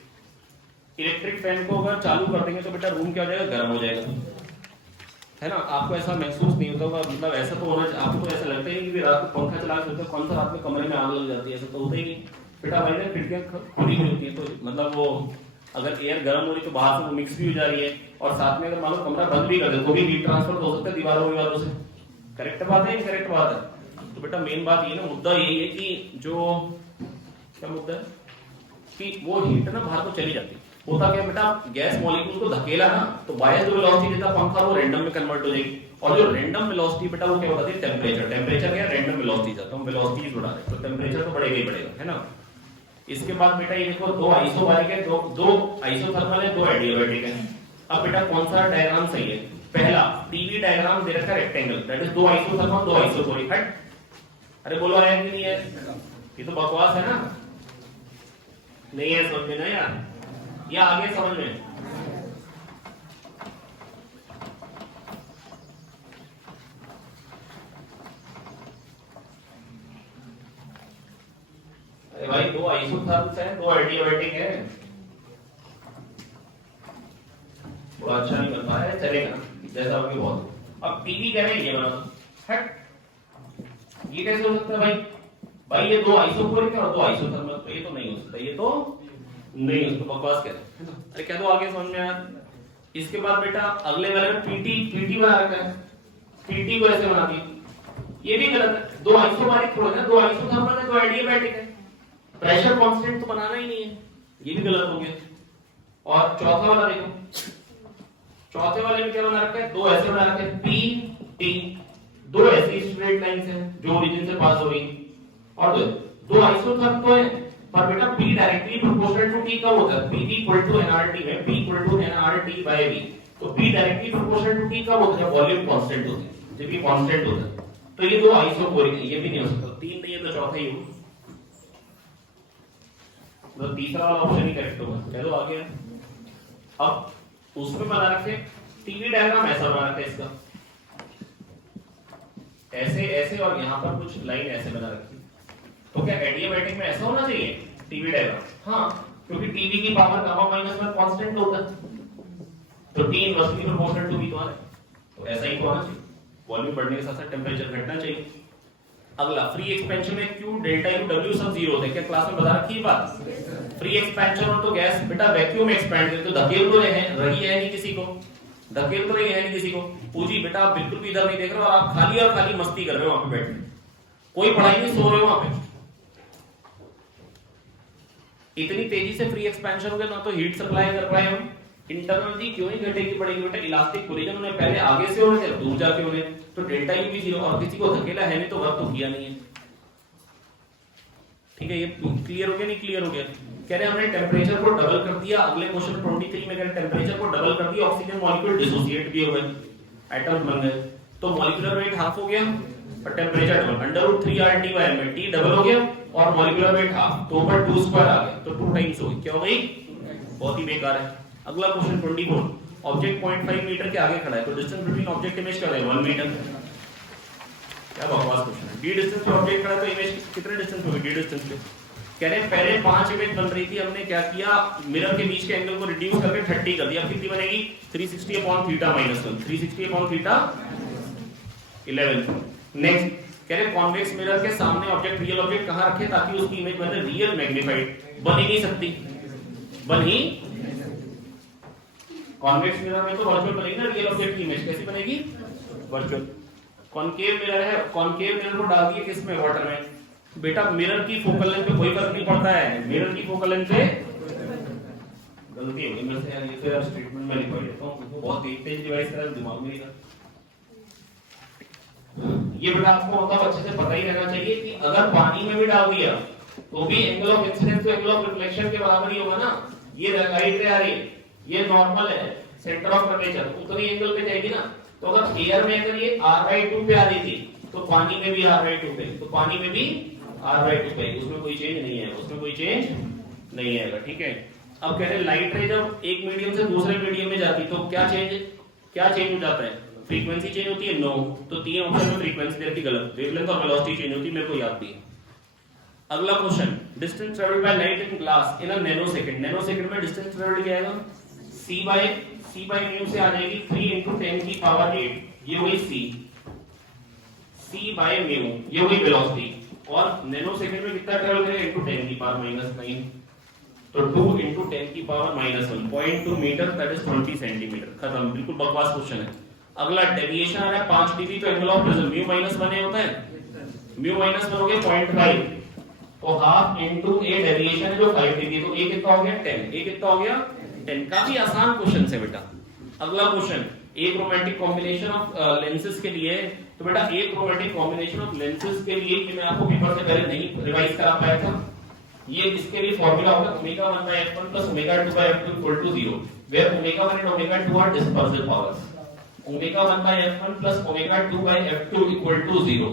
इलेक्ट्रिक फैन को अगर चालू कर देंगे तो बेटा रूम क्या हो जाएगा, गर्म हो जाएगा, है ना। आपको ऐसा महसूस नहीं होता होगा, मतलब ऐसा तो होना चाहिए, आपको तो ऐसा लगता ही नहीं कि रात को पंखा चला के सोते हो, कौन सा रात में कमरे में आग लग जाती है, ऐसा तो होता ही नहीं बेटा। मैंने खिड़कियां खुली हुई होती है, तो मतलब वो अगर एयर गर्म हो रही तो बाहर से वो मिक्स भी हो जा रही है, और साथ में अगर मान लो कमरा बंद भी कर दे तो भी हीट ट्रांसफर हो सकता है दीवारों से। करेक्ट बात है, इनकरेक्ट बात है? तो बेटा मेन बात ये ना, मुद्दा यही है कि जो क्या मुद्दा है कि वो हीट ना बाहर को चली जाती है। होता क्या बेटा, गैस मॉलिक्यूल को धकेला ना तो बाहर जो वेलोसिटी देता पंखा वो रैंडम में कन्वर्ट हो जाएगी, और जो रैंडम वेलोसिटी बेटा वो क्या बताती है टेंपरेचर। टेंपरेचर क्या रैंडम वेलोसिटी जाता है, वेलोसिटी बढ़ा रहे तो टेंपरेचर तो बढ़ेगा ही बढ़ेगा, है ना। इसके बाद बेटा ये देखो दो आइसोबारिक है, दो आइसोथर्मल है, दो एडियाबैटिक है। अब बेटा कौन सा डायग्राम सही है? पहला टीवी डायग्राम दे रखा है रेक्टेंगल, दैट इज दो आइसोथर्मल दो आइसोकोरिक। हट, अरे बोलो है कि नहीं है? ये तो बकवास है ना, नहीं है समझ में ना यार, या आगे समझ में? अरे भाई दो आइसोथर्म्स हैं, दो एडियाबैटिक है, बड़ा अच्छा नहीं बन पा रहा है, चलेगा जैसा आपके बहुत। अब टीवी कह रहे हैं ये बना, हट ये कैसे हो सकता है भाई? भाई ये दो आइसोकोरिक और दो आइसोथर्मल, तो ये तो नहीं हो सकता, ये तो नहीं, उसको बकवास कहते हैं। अरे क्या तो आगे समझ में आया? इसके बाद बेटा अगले वाले में पीटी बना रखा है, पीटी को ऐसे बना दिया, ये भी गलत है। दो आइसोबारिक थोड़ा है, दो आइसोथर्मल है, दो एडियाबैटिक है, प्रेशर कांस्टेंट तो बनाना ही नहीं है, ये भी गलत हो गया। और चौथा वाला देखो, चौथे वाले में क्या बना रखा है, दो ऐसे बना रखे हैं पी टी, दो ऐसी स्ट्रेट लाइंस हैं जो ओरिजिन से पास हो रही हैं, और दो आइसोथर्म तो है, पर बेटा P directly proportional to T कब होता है? P इक्वल टू nRT में P equal to nRT by V, तो तो P directly proportional to T कब होता है? वॉल्यूम कांस्टेंट होता है, जब ये कांस्टेंट होता है तो ये दो आइसोकोरिक, ये भी नहीं हो सकता, तीन नहीं है तो चौथा ही होगा, तो तीसरा वाला ऑप्शन ही करेक्ट होगा। चलो आगे अब उसमें बना रखे टीवी डायग्राम ऐसा बना रखे इसका ऐसे ऐसे और यहाँ पर कुछ लाइन ऐसे बना रखी, तो क्या एडियाबैटिक में ऐसा होना चाहिए टीवी डायग्राम? हाँ, क्योंकि टीवी की पावर गामा माइनस में कांस्टेंट होता है, तो T inversely proportional to V तो है, तो ऐसा ही होना चाहिए। वॉल्यूम बढ़ने के साथ साथ टेम्परेचर घटना चाहिए। अगला फ्री एक्सपेंशन में Q डेल्टा U W सब जीरो होते हैं, क्या क्लास में बता रखी है बात? फ्री एक्सपेंशन हो तो गैस बेटा वैक्यूम एक्सपैंड करते तो धकेल तो रही है नहीं किसी को, धकेल तो रही है नहीं किसी को। पूजी बेटा आप बिल्कुल भी इधर नहीं देख रहे हो, आप खाली और खाली मस्ती कर रहे हो वहां पे बैठ के, कोई पढ़ाई नहीं, सो रहे हो वहां पे। इतनी तेजी से फ्री एक्सपेंशन हो गया ना, तो हीट सप्लाई कर पाए हम। इंटरनल जी क्यों ही घटेगी बढ़ेगी बेटा? इलास्टिक कोलिजन होने पहले आगे से होने थे, दूर जाके होने, तो डेल्टा यू भी जीरो, और किसी को धकेला है नहीं तो वर्क तो किया नहीं है। ठीक है, ये क्लियर हो गया? नहीं क्लियर हो गया? कह रहे हमने टेम्परेचर को डबल कर दिया। अगले क्वेश्चन 23 में कह रहे टेम्परेचर को डबल कर दिया, ऑक्सीजन मॉलिक्यूल डिसोसिएट भी हो गए, एटम्स बन गए, तो मॉलिक्यूलर वेट हाफ हो गया और टेम्परेचर डबल। √3RT/m में T डबल हो गया और मॉलिक्यूलर वेट हाफ, तो ऊपर 2 स्क्वायर आ गया, तो 2 टाइम्स हो गई। क्या हो गई? बहुत ही बेकार है। अगला क्वेश्चन 24, ऑब्जेक्ट 0.5 मीटर के आगे खड़ा है, तो डिस्टेंस बिटवीन ऑब्जेक्ट इमेज क्या है? 1 मीटर। क्या बकवास क्वेश्चन है। डी डिस्टेंस पे ऑब्जेक्ट खड़ा है तो इमेज कितने डिस्टेंस पे होगी? डी डिस्टेंस पे कह रहे हैं पहले 5 इमेज बन रही थी, हमने क्या किया, मिरर के बीच के एंगल को रिड्यूस करके 30 कर दिया। अब कितनी बनेगी? 360/θ-1, 360/θ 11। नेक्स्ट कह रहे कॉन्वेक्स मिरर के सामने ऑब्जेक्ट, रियल ऑब्जेक्ट कहां रखे ताकि उसकी इमेज बने रियल मैग्नीफाइड? बन ही नहीं सकती, बन ही कॉन्वेक्स मिरर में तो वर्चुअल बनेगी ना, रियल ऑब्जेक्ट की इमेज कैसी बनेगी? वर्चुअल। कॉनकेव मिरर है, कॉनकेव मिरर को डाल दिए किसमें? वाटर में। बेटा मिरर की फोकल लेंथ पे कोई फर्क नहीं पड़ता है, मिरर की फोकल लेंथ पे गलती होगी मेरे से यार, ये तो यार स्टेटमेंट में लिखवा देता हूं, बहुत तेज डिवाइस का दिमाग में नहीं था। ये बेटा आपको मतलब अच्छे से पता ही रहना चाहिए कि अगर पानी में भी डाल दिया तो भी एंगल ऑफ इंसिडेंस तो एंगल ऑफ रिफ्लेक्शन के बराबर ही होगा ना। ये लाइट रे आ रही है, ये नॉर्मल है, सेंटर ऑफ कर्वेचर उतनी एंगल पे जाएगी ना। तो अगर एयर में अगर ये r/2 पे आ रही थी तो पानी में भी r/2 पे, तो पानी में भी r/2 पे, उसमें कोई चेंज नहीं है, उसमें कोई चेंज नहीं आएगा। ठीक है, अब कह रहे लाइट रे जब एक मीडियम से दूसरे मीडियम में जाती तो क्या चेंज हो जाता है? फ्रीक्वेंसी चेंज होती है? नो। तो तीन ऑप्शन में फ्रीक्वेंसी दे रखी गलत, वेवलेंथ और वेलोसिटी चेंज होती है, मेरे को याद भी है। अगला question, distance travelled by light in glass in a nanosecond. Nanosecond में डिस्टेंस ट्रेवल्ड क्या आएगा? c by mu से आ जाएगी 3 × 10⁸, ये हुई c by mu, ये हुई वेलोसिटी, और नैनोसेकंड में कितना ट्रेवल करेगा? 10⁻⁹, तो 2 × 10⁻⁻1, 0.2 मीटर, दैट इज 20 सेंटीमीटर। खत्म, बिल्कुल बकवास क्वेश्चन है। अगला डेविएशन आ रहा है 5 dB, तो एंगल ऑफ प्रिज्म μ-1 होता है, μ-1 हो गया 0.5, तो हाफ इनटू a डेविएशन है जो 5 dB, तो a कितना हो गया? 10। a कितना हो गया? 10। काफी आसान क्वेश्चन है बेटा। अगला क्वेश्चन, एक रोमांटिक कॉम्बिनेशन ऑफ लेंसेज के लिए, तो बेटा एक रोमांटिक कॉम्बिनेशन ऑफ लेंसेज के लिए कि मैं आपको पेपर से पहले नहीं रिवाइज करा पाया था, ये इसके लिए फार्मूला होगा ω1/f1 + ω2/f2 = 0, where ω1 and ω2 are dispersive powers। ω1/f1 + ω2/f2 = 0।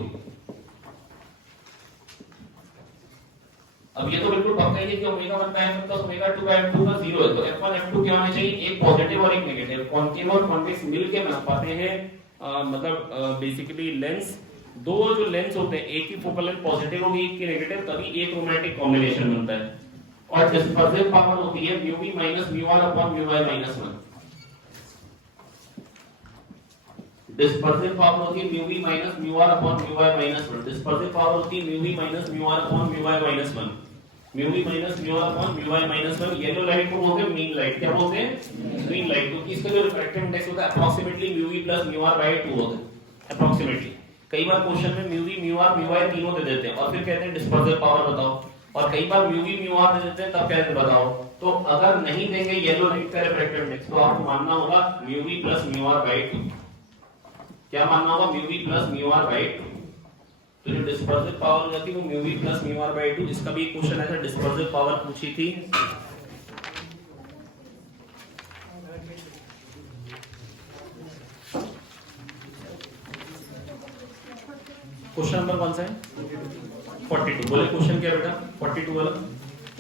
अब ये तो बिल्कुल पक्का ही है कि ω1/f1 + ω2/f2 का 0 है, तो f1 f2 क्या होने चाहिए? एक पॉजिटिव और एक नेगेटिव। कॉन्केव और कॉन्वेक्स मिलके बना पाते हैं मतलब बेसिकली लेंस, दो जो लेंस होते हैं एक की फोकल लेंथ पॉजिटिव होगी एक की नेगेटिव, तभी एक रोमांटिक कॉम्बिनेशन बनता है। और डिस्पर्सिव पावर होती है μv - μr/μy-1। डिस्पर्सिव पावर होती है μv - μr/μy-1। डिस्पर्सिव पावर होती है μv - μr/μy-1। μv - μr/μy-1। Yellow light को बोलते हैं मीन लाइट। क्या बोलते हैं? Mean light. क्योंकि इसका जो रिफ्रैक्टिव इंडेक्स होता है अप्रोक्सीमेटली μv + μr/2 होता है, अप्रोक्सीमेटली। कई बार क्वेश्चन में μv, μr, μy तीनों दे देते हैं और फिर कहते हैं डिस्पर्सिव पावर बताओ, और कई बार μv, μr दे देते हैं तब कहते हैं बताओ। तो अगर नहीं देंगे येलो लाइट का रिफ्रैक्टिव इंडेक्स तो आपको मानना होगा μv + μr/2। क्या मानना होगा? μv + μr/2। तो जो डिस्पर्सिव पावर हो जाती है वो μv + μr/2। इसका भी एक क्वेश्चन आया था, डिस्पर्सिव पावर पूछी थी। क्वेश्चन नंबर कौन सा है? 42। बोले क्वेश्चन क्या बेटा? 42 वाला।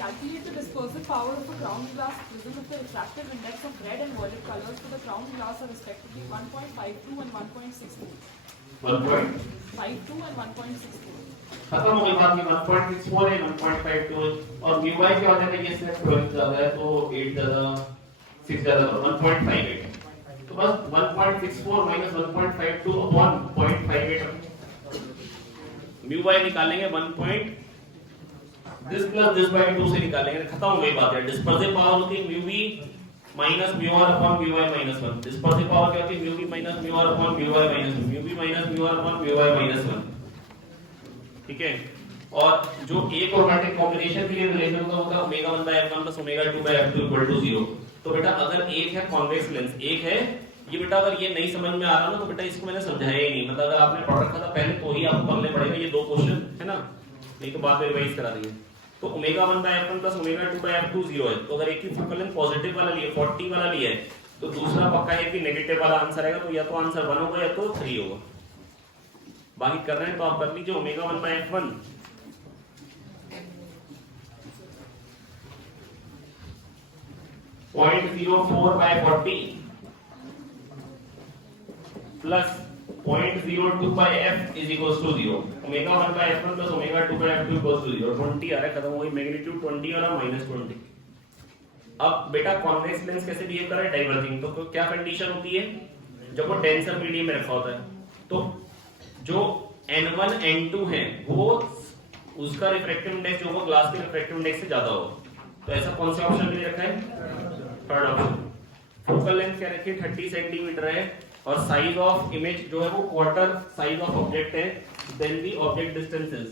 Calculate the dispersive power of a ground glass prism if the refractive index of red and violet colors for the ground glass are respectively 1.52 and 1.62. 1.52 and 1.62. खत्म हो गई बात की। 1.64 है, 1.52 और म्यू वाई क्या होता है? ये से 12 ज्यादा है तो 8 ज्यादा 6 ज्यादा 1.58। तो बस 1.64 माइनस 1.52 अपॉन 0.58 म्यू वाई निकालेंगे 1. दिस प्लस दिस बाय 2 से निकालेंगे। खत्म हो गई बात है। डिस्पर्सिव पावर होती है mu V minus mu R upon mu Y minus 1। Dispersive power क्या होती है? Mu V minus mu R upon mu Y minus 1। Mu V minus mu R upon mu Y minus 1। ठीक है। और जो एक और मैट्रिक कॉम्बिनेशन के लिए रिलेशन होता है omega 1 by f1 plus omega 2 by f2 equal to 0। तो बेटा अगर एक है कॉन्वेक्स लेंस, एक है ये बेटा, अगर ये नहीं समझ में आ रहा ना तो बेटा इसको मैंने समझाया ही नहीं। मतलब अगर आपने पढ़ रखा था पहले तो ही आपको करने पड़ेगा ये दो क्वेश्चन, है ना? नहीं तो बाद में रिवाइज करा देंगे। तो omega 1 by f1 plus omega 2 by f2 0 है। तो अगर एक ही फोकल लेंथ पॉजिटिव वाला लिए 40 वाला लिया है तो दूसरा पक्का है कि नेगेटिव वाला आंसर आएगा। तो या तो आंसर 1 होगा या तो 3 होगा। बाकी कर रहे हैं तो आप कर लीजिए। Omega 1 by f1 0.04 by 40 plus 0.02 by f is equals to 0। Omega 1 by f1 plus omega 2 by f2 equals to 0। 20 आ रहा है, खत्म हो गई। मैग्नीट्यूड 20 और -20। अब बेटा कॉन्वेक्स लेंस कैसे बिहेव कर रहा है? डाइवर्जिंग। तो क्या कंडीशन होती है जब वो डेंसर मीडियम में रखा होता है? तो जो n1 n2 है वो उसका रिफ्रैक्टिव इंडेक्स जो होगा ग्लास के रिफ्रैक्टिव इंडेक्स से ज्यादा होगा। तो ऐसा कौन सा ऑप्शन ले रखा है? Third option. फोकल लेंथ क्या रखी है? 30 सेंटीमीटर है और साइज ऑफ इमेज जो है वो क्वार्टर साइज ऑफ ऑब्जेक्ट है। Then the object distances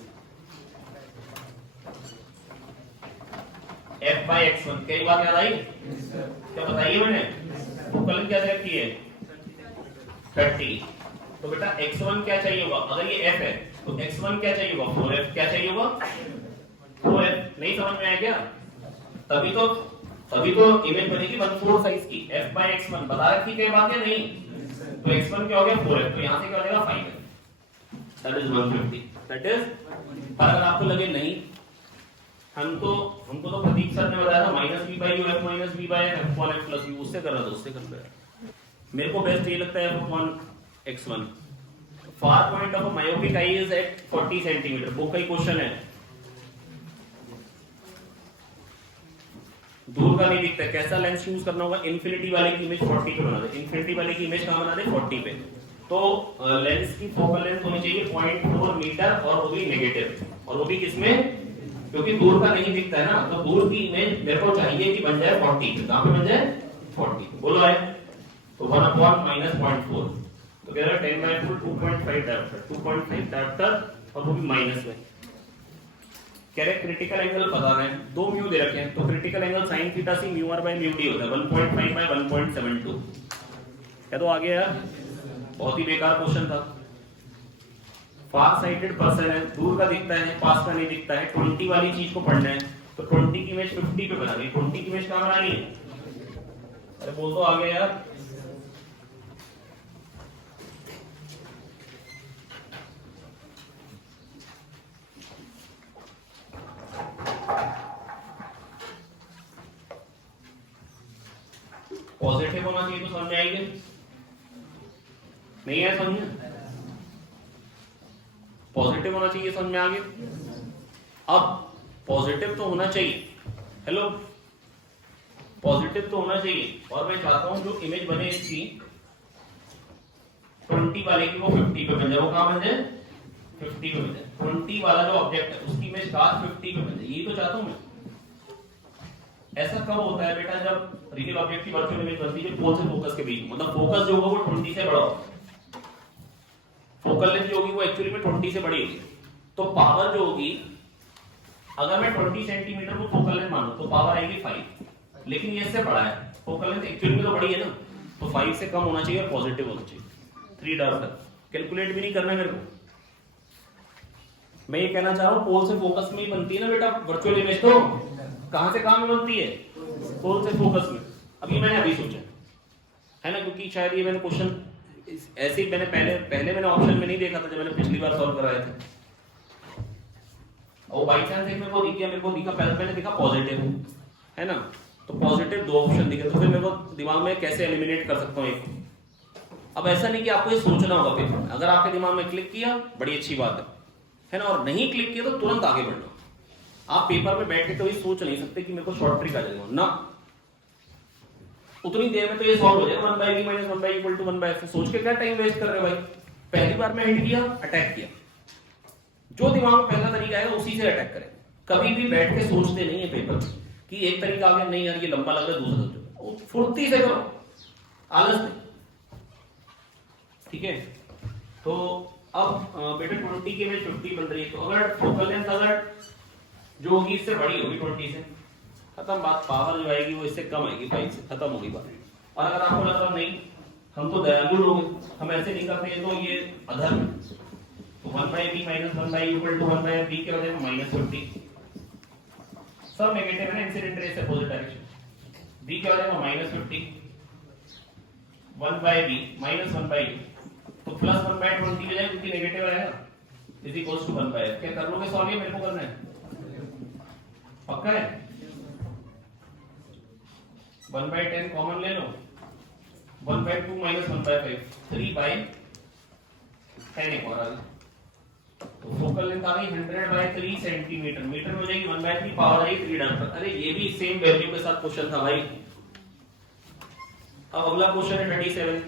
f by x1। कई बार याद आई? क्या बताइए मैंने? फोकल लेंथ क्या रखी है? 30। तो बेटा x1 क्या चाहिए होगा? अगर ये f है तो x1 क्या चाहिए होगा? 4f। क्या चाहिए होगा? 4f। नहीं समझ में आया क्या? तभी तो इमेज बनेगी 1/4 साइज की। f by x1 बता रखी कई बात है नहीं? तो x1 क्या हो गया? 4f। तो यहां से क्या हो जाएगा? 5f। That is 150। That is. पर अगर आपको लगे नहीं हमको तो प्रदीप सर ने बताया था -v by u f minus v by f upon f plus u। उससे कर रहा था, उससे कर रहा है। मेरे को बेस्ट ये लगता है f upon x1। Far point of myopic eye is at 40 centimeter. Book का ही क्वेश्चन है। दूर का नहीं दिखता है। कैसा लेंस यूज करना होगा? इन्फिनिटी वाले की इमेज 40 पे बना दे। इन्फिनिटी वाले की इमेज कहां बना दे? 40 पे। तो लेंस की फोकल लेंथ होनी चाहिए 0.4 मीटर और वो भी नेगेटिव। और वो भी किसमें? क्योंकि दूर का नहीं दिखता है ना, तो दूर की इमेज मेरे को चाहिए कि बन जाए 40 पे। कहां पे बन जाए? 40। बोलो है तो 1/-0.4। तो कह रहा है 10/4 2.5 डायोप्टर। 2.5 डायोप्टर और वो भी माइनस में। कह रहे क्रिटिकल एंगल पता है। दो म्यू दे रखे हैं तो critical angle sin theta C mu R by mu D होता है 1.5 बाय 1.72। क्या तो आ गया यार? बहुत ही बेकार क्वेश्चन था। फार साइटेड पर्सन है, दूर का दिखता है पास का नहीं दिखता है। 20 वाली चीज को पढ़ना है तो 20 की इमेज 50 पे बना दी। 20 की इमेज कहां बनानी है? अरे बोल तो आ गया यार। पॉजिटिव होना चाहिए तो समझ में आएगी। नहीं है समझ में? पॉजिटिव होना चाहिए, समझ में आ गया। अब पॉजिटिव तो होना चाहिए। हेलो, पॉजिटिव तो होना चाहिए। और मैं चाहता हूं जो इमेज बने इसकी 20 वाले की वो 50 पे बन जाए। वो कहां बन जाए? 50 पे बन जाए। 20 वाला जो ऑब्जेक्ट है उसकी इमेज काश 50 पे बन जाए। यही तो चाहता हूं मैं। ऐसा कब होता है बेटा? जब रियल ऑब्जेक्ट की वर्चुअल इमेज बनती है पोल से फोकस के बीच। मतलब फोकस जो होगा वो 20 से बड़ा होगा। फोकल लेंथ जो होगी वो एक्चुअली में 20 से बड़ी होगी। तो पावर जो होगी, अगर मैं 20 सेंटीमीटर को फोकल लेंथ मानूं तो पावर आएगी 5। लेकिन ये इससे बड़ा है। फोकल लेंथ एक्चुअली में तो बड़ी है ना, तो 5 से कम होना चाहिए और पॉजिटिव होना चाहिए। 3 डायोप्टर। कैलकुलेट भी नहीं करना मेरे को। मैं ये कहना चाह रहा हूं पोल से फोकस में ही बनती है ना बेटा वर्चुअल इमेज। तो कहां से कहां में बनती है? पोल से फोकस में। अभी मैंने अभी सोचा है ना, क्योंकि शायद ये मैंने क्वेश्चन ऐसे ही मैंने पहले मैंने ऑप्शन में नहीं देखा था जब मैंने पिछली बार सॉल्व कराए थे, और बाई चांस एक मेरे को दिखा पहले मैंने देखा पॉजिटिव है ना, तो पॉजिटिव दो ऑप्शन दिखे, तो फिर मेरे को दिमाग में कैसे एलिमिनेट कर सकता हूँ एक। अब ऐसा नहीं कि आपको ये सोचना होगा पेपर में, अगर आपके दिमाग में क्लिक किया बड़ी अच्छी बात है ना, और नहीं क्लिक किया तो तुरंत आगे बढ़ना। आप पेपर में बैठ के कभी सोच नहीं सकते कि मेरे को शॉर्ट ट्रिक आ जाएगा ना, उतनी देर में तो ये सॉल्व हो जाएगा 1/b - 1/e = 1/f। सोच के क्या टाइम वेस्ट कर रहे हो भाई, पहली बार में हिट किया अटैक किया, जो दिमाग में पहला तरीका आएगा उसी से अटैक करें। कभी भी बैठ के सोचते नहीं है पेपर कि एक तरीका आ गया, नहीं यार ये लंबा लग रहा है दूसरा सोचो, फुर्ती से करो, आलस नहीं, ठीक है। तो अब बेटा 20 के में 50 बन रही है, तो अगर फोकल लेंथ अगर जो होगी इससे बड़ी होगी 20 से, खत्म बात, पावर जो आएगी वो इससे कम आएगी 5 से, खत्म होगी बात। और अगर आपको लग रहा नहीं हम तो दयालु लोग हैं, हम ऐसे नहीं करते तो ये अधर्म, तो 1/b - 1/e = 1/b के बजाय -50, सब नेगेटिव है, incident rays opposite direction, b क्या हो जाएगा -50, 1/b - 1/e, तो +1/20 हो जाएगा क्योंकि नेगेटिव आएगा, = 1/f। क्या कर लोगे सॉल्व, ये मेरे को करना है, पक्का है। 1/10 कॉमन ले लो, 1/2 - 1/5, 3/10 एक और आ गया, तो फोकल लेंथ आ गई 100/3 सेंटीमीटर, मीटर में हो जाएगी 1/3, पावर आई 3 डाल पर। अरे ये भी सेम वैल्यू के साथ क्वेश्चन था भाई। अब अगला क्वेश्चन है 27,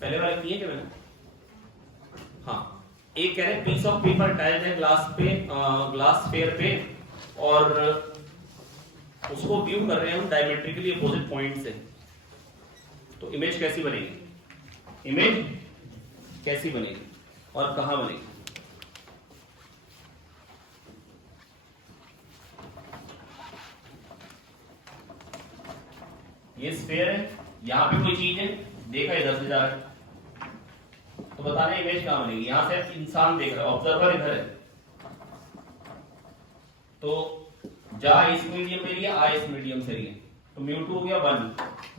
पहले वाला किए क्या मैंने, हाँ। एक कह रहे पीस ऑफ पेपर टाइल्ड है ग्लास फेयर पे, और उसको व्यू कर रहे हैं हम डायमेट्रिकली अपोजिट पॉइंट से, तो इमेज कैसी बनेगी, इमेज कैसी बनेगी और कहां बनेगी। ये स्फीयर है, यहां पे कोई चीज है, देखा इधर से जा रहा है, तो बताना इमेज कहां बनेगी। यहां से इंसान देख रहा है, ऑब्जर्वर इधर है, तो जा इस मीडियम में लिया, आ इस मीडियम से लिया, तो μ2 हो गया 1,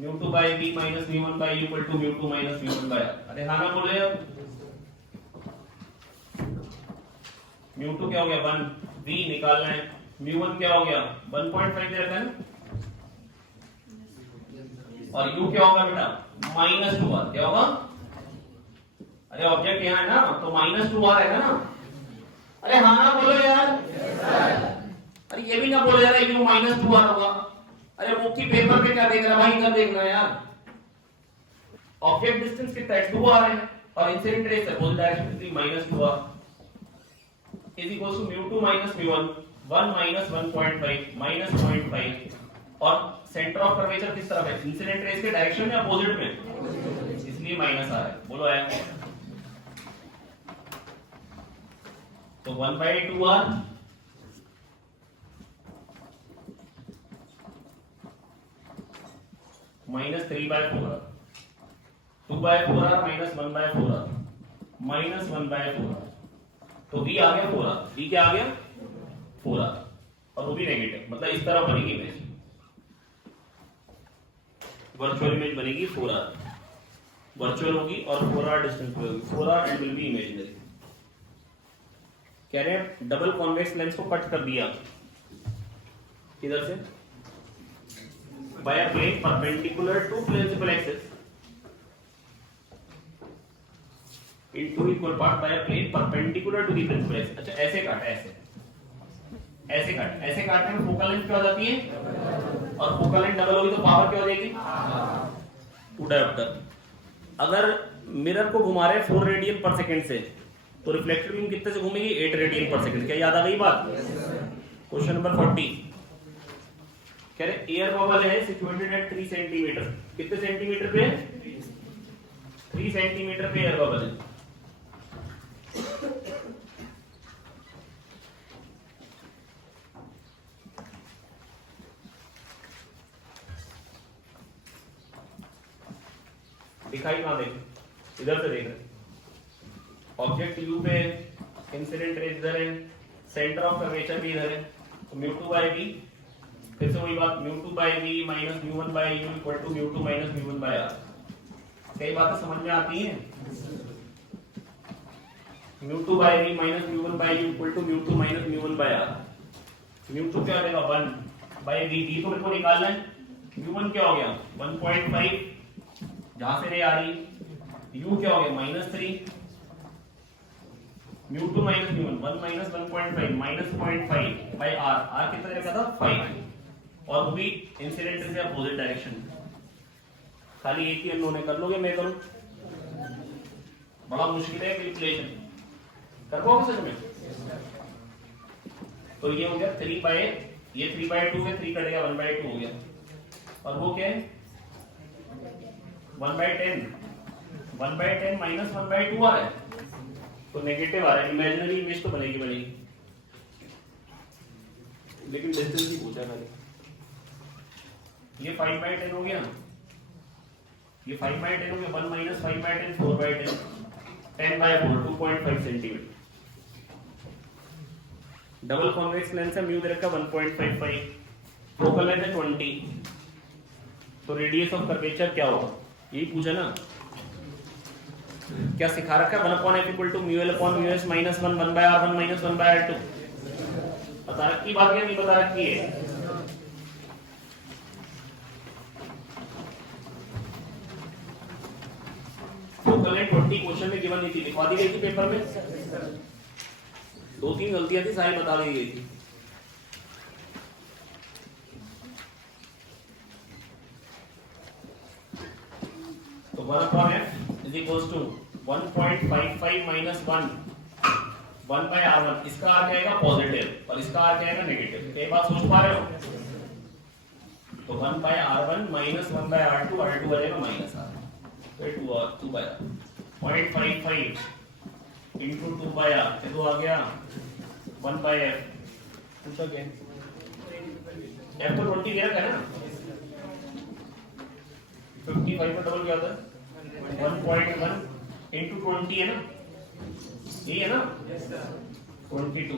μ2/b - μ1/e = μ2 - μ1/r। अरे हाँ ना बोले, μ2 क्या हो गया 1, b निकालना है, μ1 क्या हो गया 1.5 दे रखा है ना, और u क्या होगा बेटा -2r, क्या होगा, अरे ऑब्जेक्ट यहाँ है ना, तो -2r आएगा ना। अरे हाँ ना बोलो यार, अरे ये भी ना बोलो यार ये -2r होगा। अरे मुक्की पेपर पे क्या देख रहा है भाई, इधर देखना है यार। ऑब्जेक्ट डिस्टेंस कितना है 2r है, और इंसिडेंट रेस अपोजिट डायरेक्शन कितनी -2r = μ2 - μ1, 1 - 1.5 - 0.5, और सेंटर ऑफ कर्वेचर किस तरफ है, इंसिडेंट रेस के डायरेक्शन में अपोजिट में, इसलिए माइनस आ रहा है। बोलो आया, तो 1/2r -3/4r, 2/4r - 1/4r -1/4r, तो b आ गया 4r, b क्या आ गया 4r, और वो भी नेगेटिव, मतलब इस तरह बनेगी इमेज, वर्चुअल इमेज बनेगी 4r, वर्चुअल होगी और 4r डिस्टेंस पे होगी, 4r and will be imaginary. कह रहे हैं डबल कॉन्वेक्स लेंस को कट कर दिया, किधर से, by a plane perpendicular to principal axis in two equal parts by a plane perpendicular to the principal axis। अच्छा ऐसे काटा, ऐसे काटने में फोकल लेंथ क्या हो जाती है, और फोकल लेंथ डबल होगी तो पावर क्या हो जाएगी 2 डायोप्टर। अगर मिरर को घुमा रहे 4 रेडियन पर सेकंड से, तो रिफ्लेक्टेड बीम कितने से घूमेगी 8 रेडियन पर सेकंड। क्या याद आ गई बात। क्वेश्चन नंबर 40 कह रहे एयर बबल है सिचुएटेड एट 3 सेंटीमीटर। कितने सेंटीमीटर पे? 3 सेंटीमीटर पे एयर बबल है। दिखाई कहां देख, इधर से देख रहे। ऑब्जेक्ट यू पे, इंसिडेंट रेज इधर है, सेंटर ऑफ कर्वेचर भी इधर है, तो μ2/b, फिर से वही बात, μ2/b minus μ1/u equal to μ2 minus μ1/r। कई बातें समझ में आती हैं। μ2 by v minus μ1 by u equal to μ2 minus μ1 by r। μ2 क्या हो जाएगा 1 by v, v तो मेरे को निकालना है। μ1 क्या हो गया 1.5, जहां से रे आ रही, u क्या हो गया -3, μ2 minus μ1 1 minus 1.5 minus 0.5 by r, r कितना रखा था 5, और वो भी इंसिडेंट से अपोजिट डायरेक्शन। खाली एक ही अननोन है, कर लोगे मैं करूं? बड़ा मुश्किल है कैलकुलेशन, कर पाओगे सच में? तो ये हो गया 3 बाय, ये 3/2 है, 3 कटेगा 1/2 हो गया, और वो क्या है 1/10, 1/10 माइनस 1/2 आ रहा है, तो नेगेटिव आ रहा है। इमेजिनरी इमेज तो बनेगी बनेगी, लेकिन डिस्टेंस ही पूछा मैंने। ये 5/10 हो गया, ये 5/10 हो गया, 1 minus 5/10 4/10, 10/4 2.5 centimetre. Double convex lens है, म्यू दे रखा 1.55, फोकल लेंथ है 20, तो रेडियस ऑफ कर्वेचर क्या होगा, यही पूछा ना। क्या सिखा रखा है 1/f = μl/μs -1 1/r1 - 1/r2। बता रखी बात या नहीं बता रखी है? फोकल लेंथ 20 क्वेश्चन में गिवन नहीं थी, लिखवा दी गई थी पेपर में, 2-3 गलतियां थी, सारी बता दी गई थी। तो 1/f = 1.55 minus 1 1/r1, इसका आर क्या आएगा पॉजिटिव और इसका आर क्या आएगा नेगेटिव। एक बात सोच पा रहे हो? तो 1/r1 minus 1/r2, r2 आ जाएगा माइनस r, फिर 2/r 0.55 into 2/r, ये तो आ गया 1/f। पूछा क्या f तो 20 दे रखा है ना, 55 का डबल क्या होता है 1.1 into 20 है ना, ये है ना 22,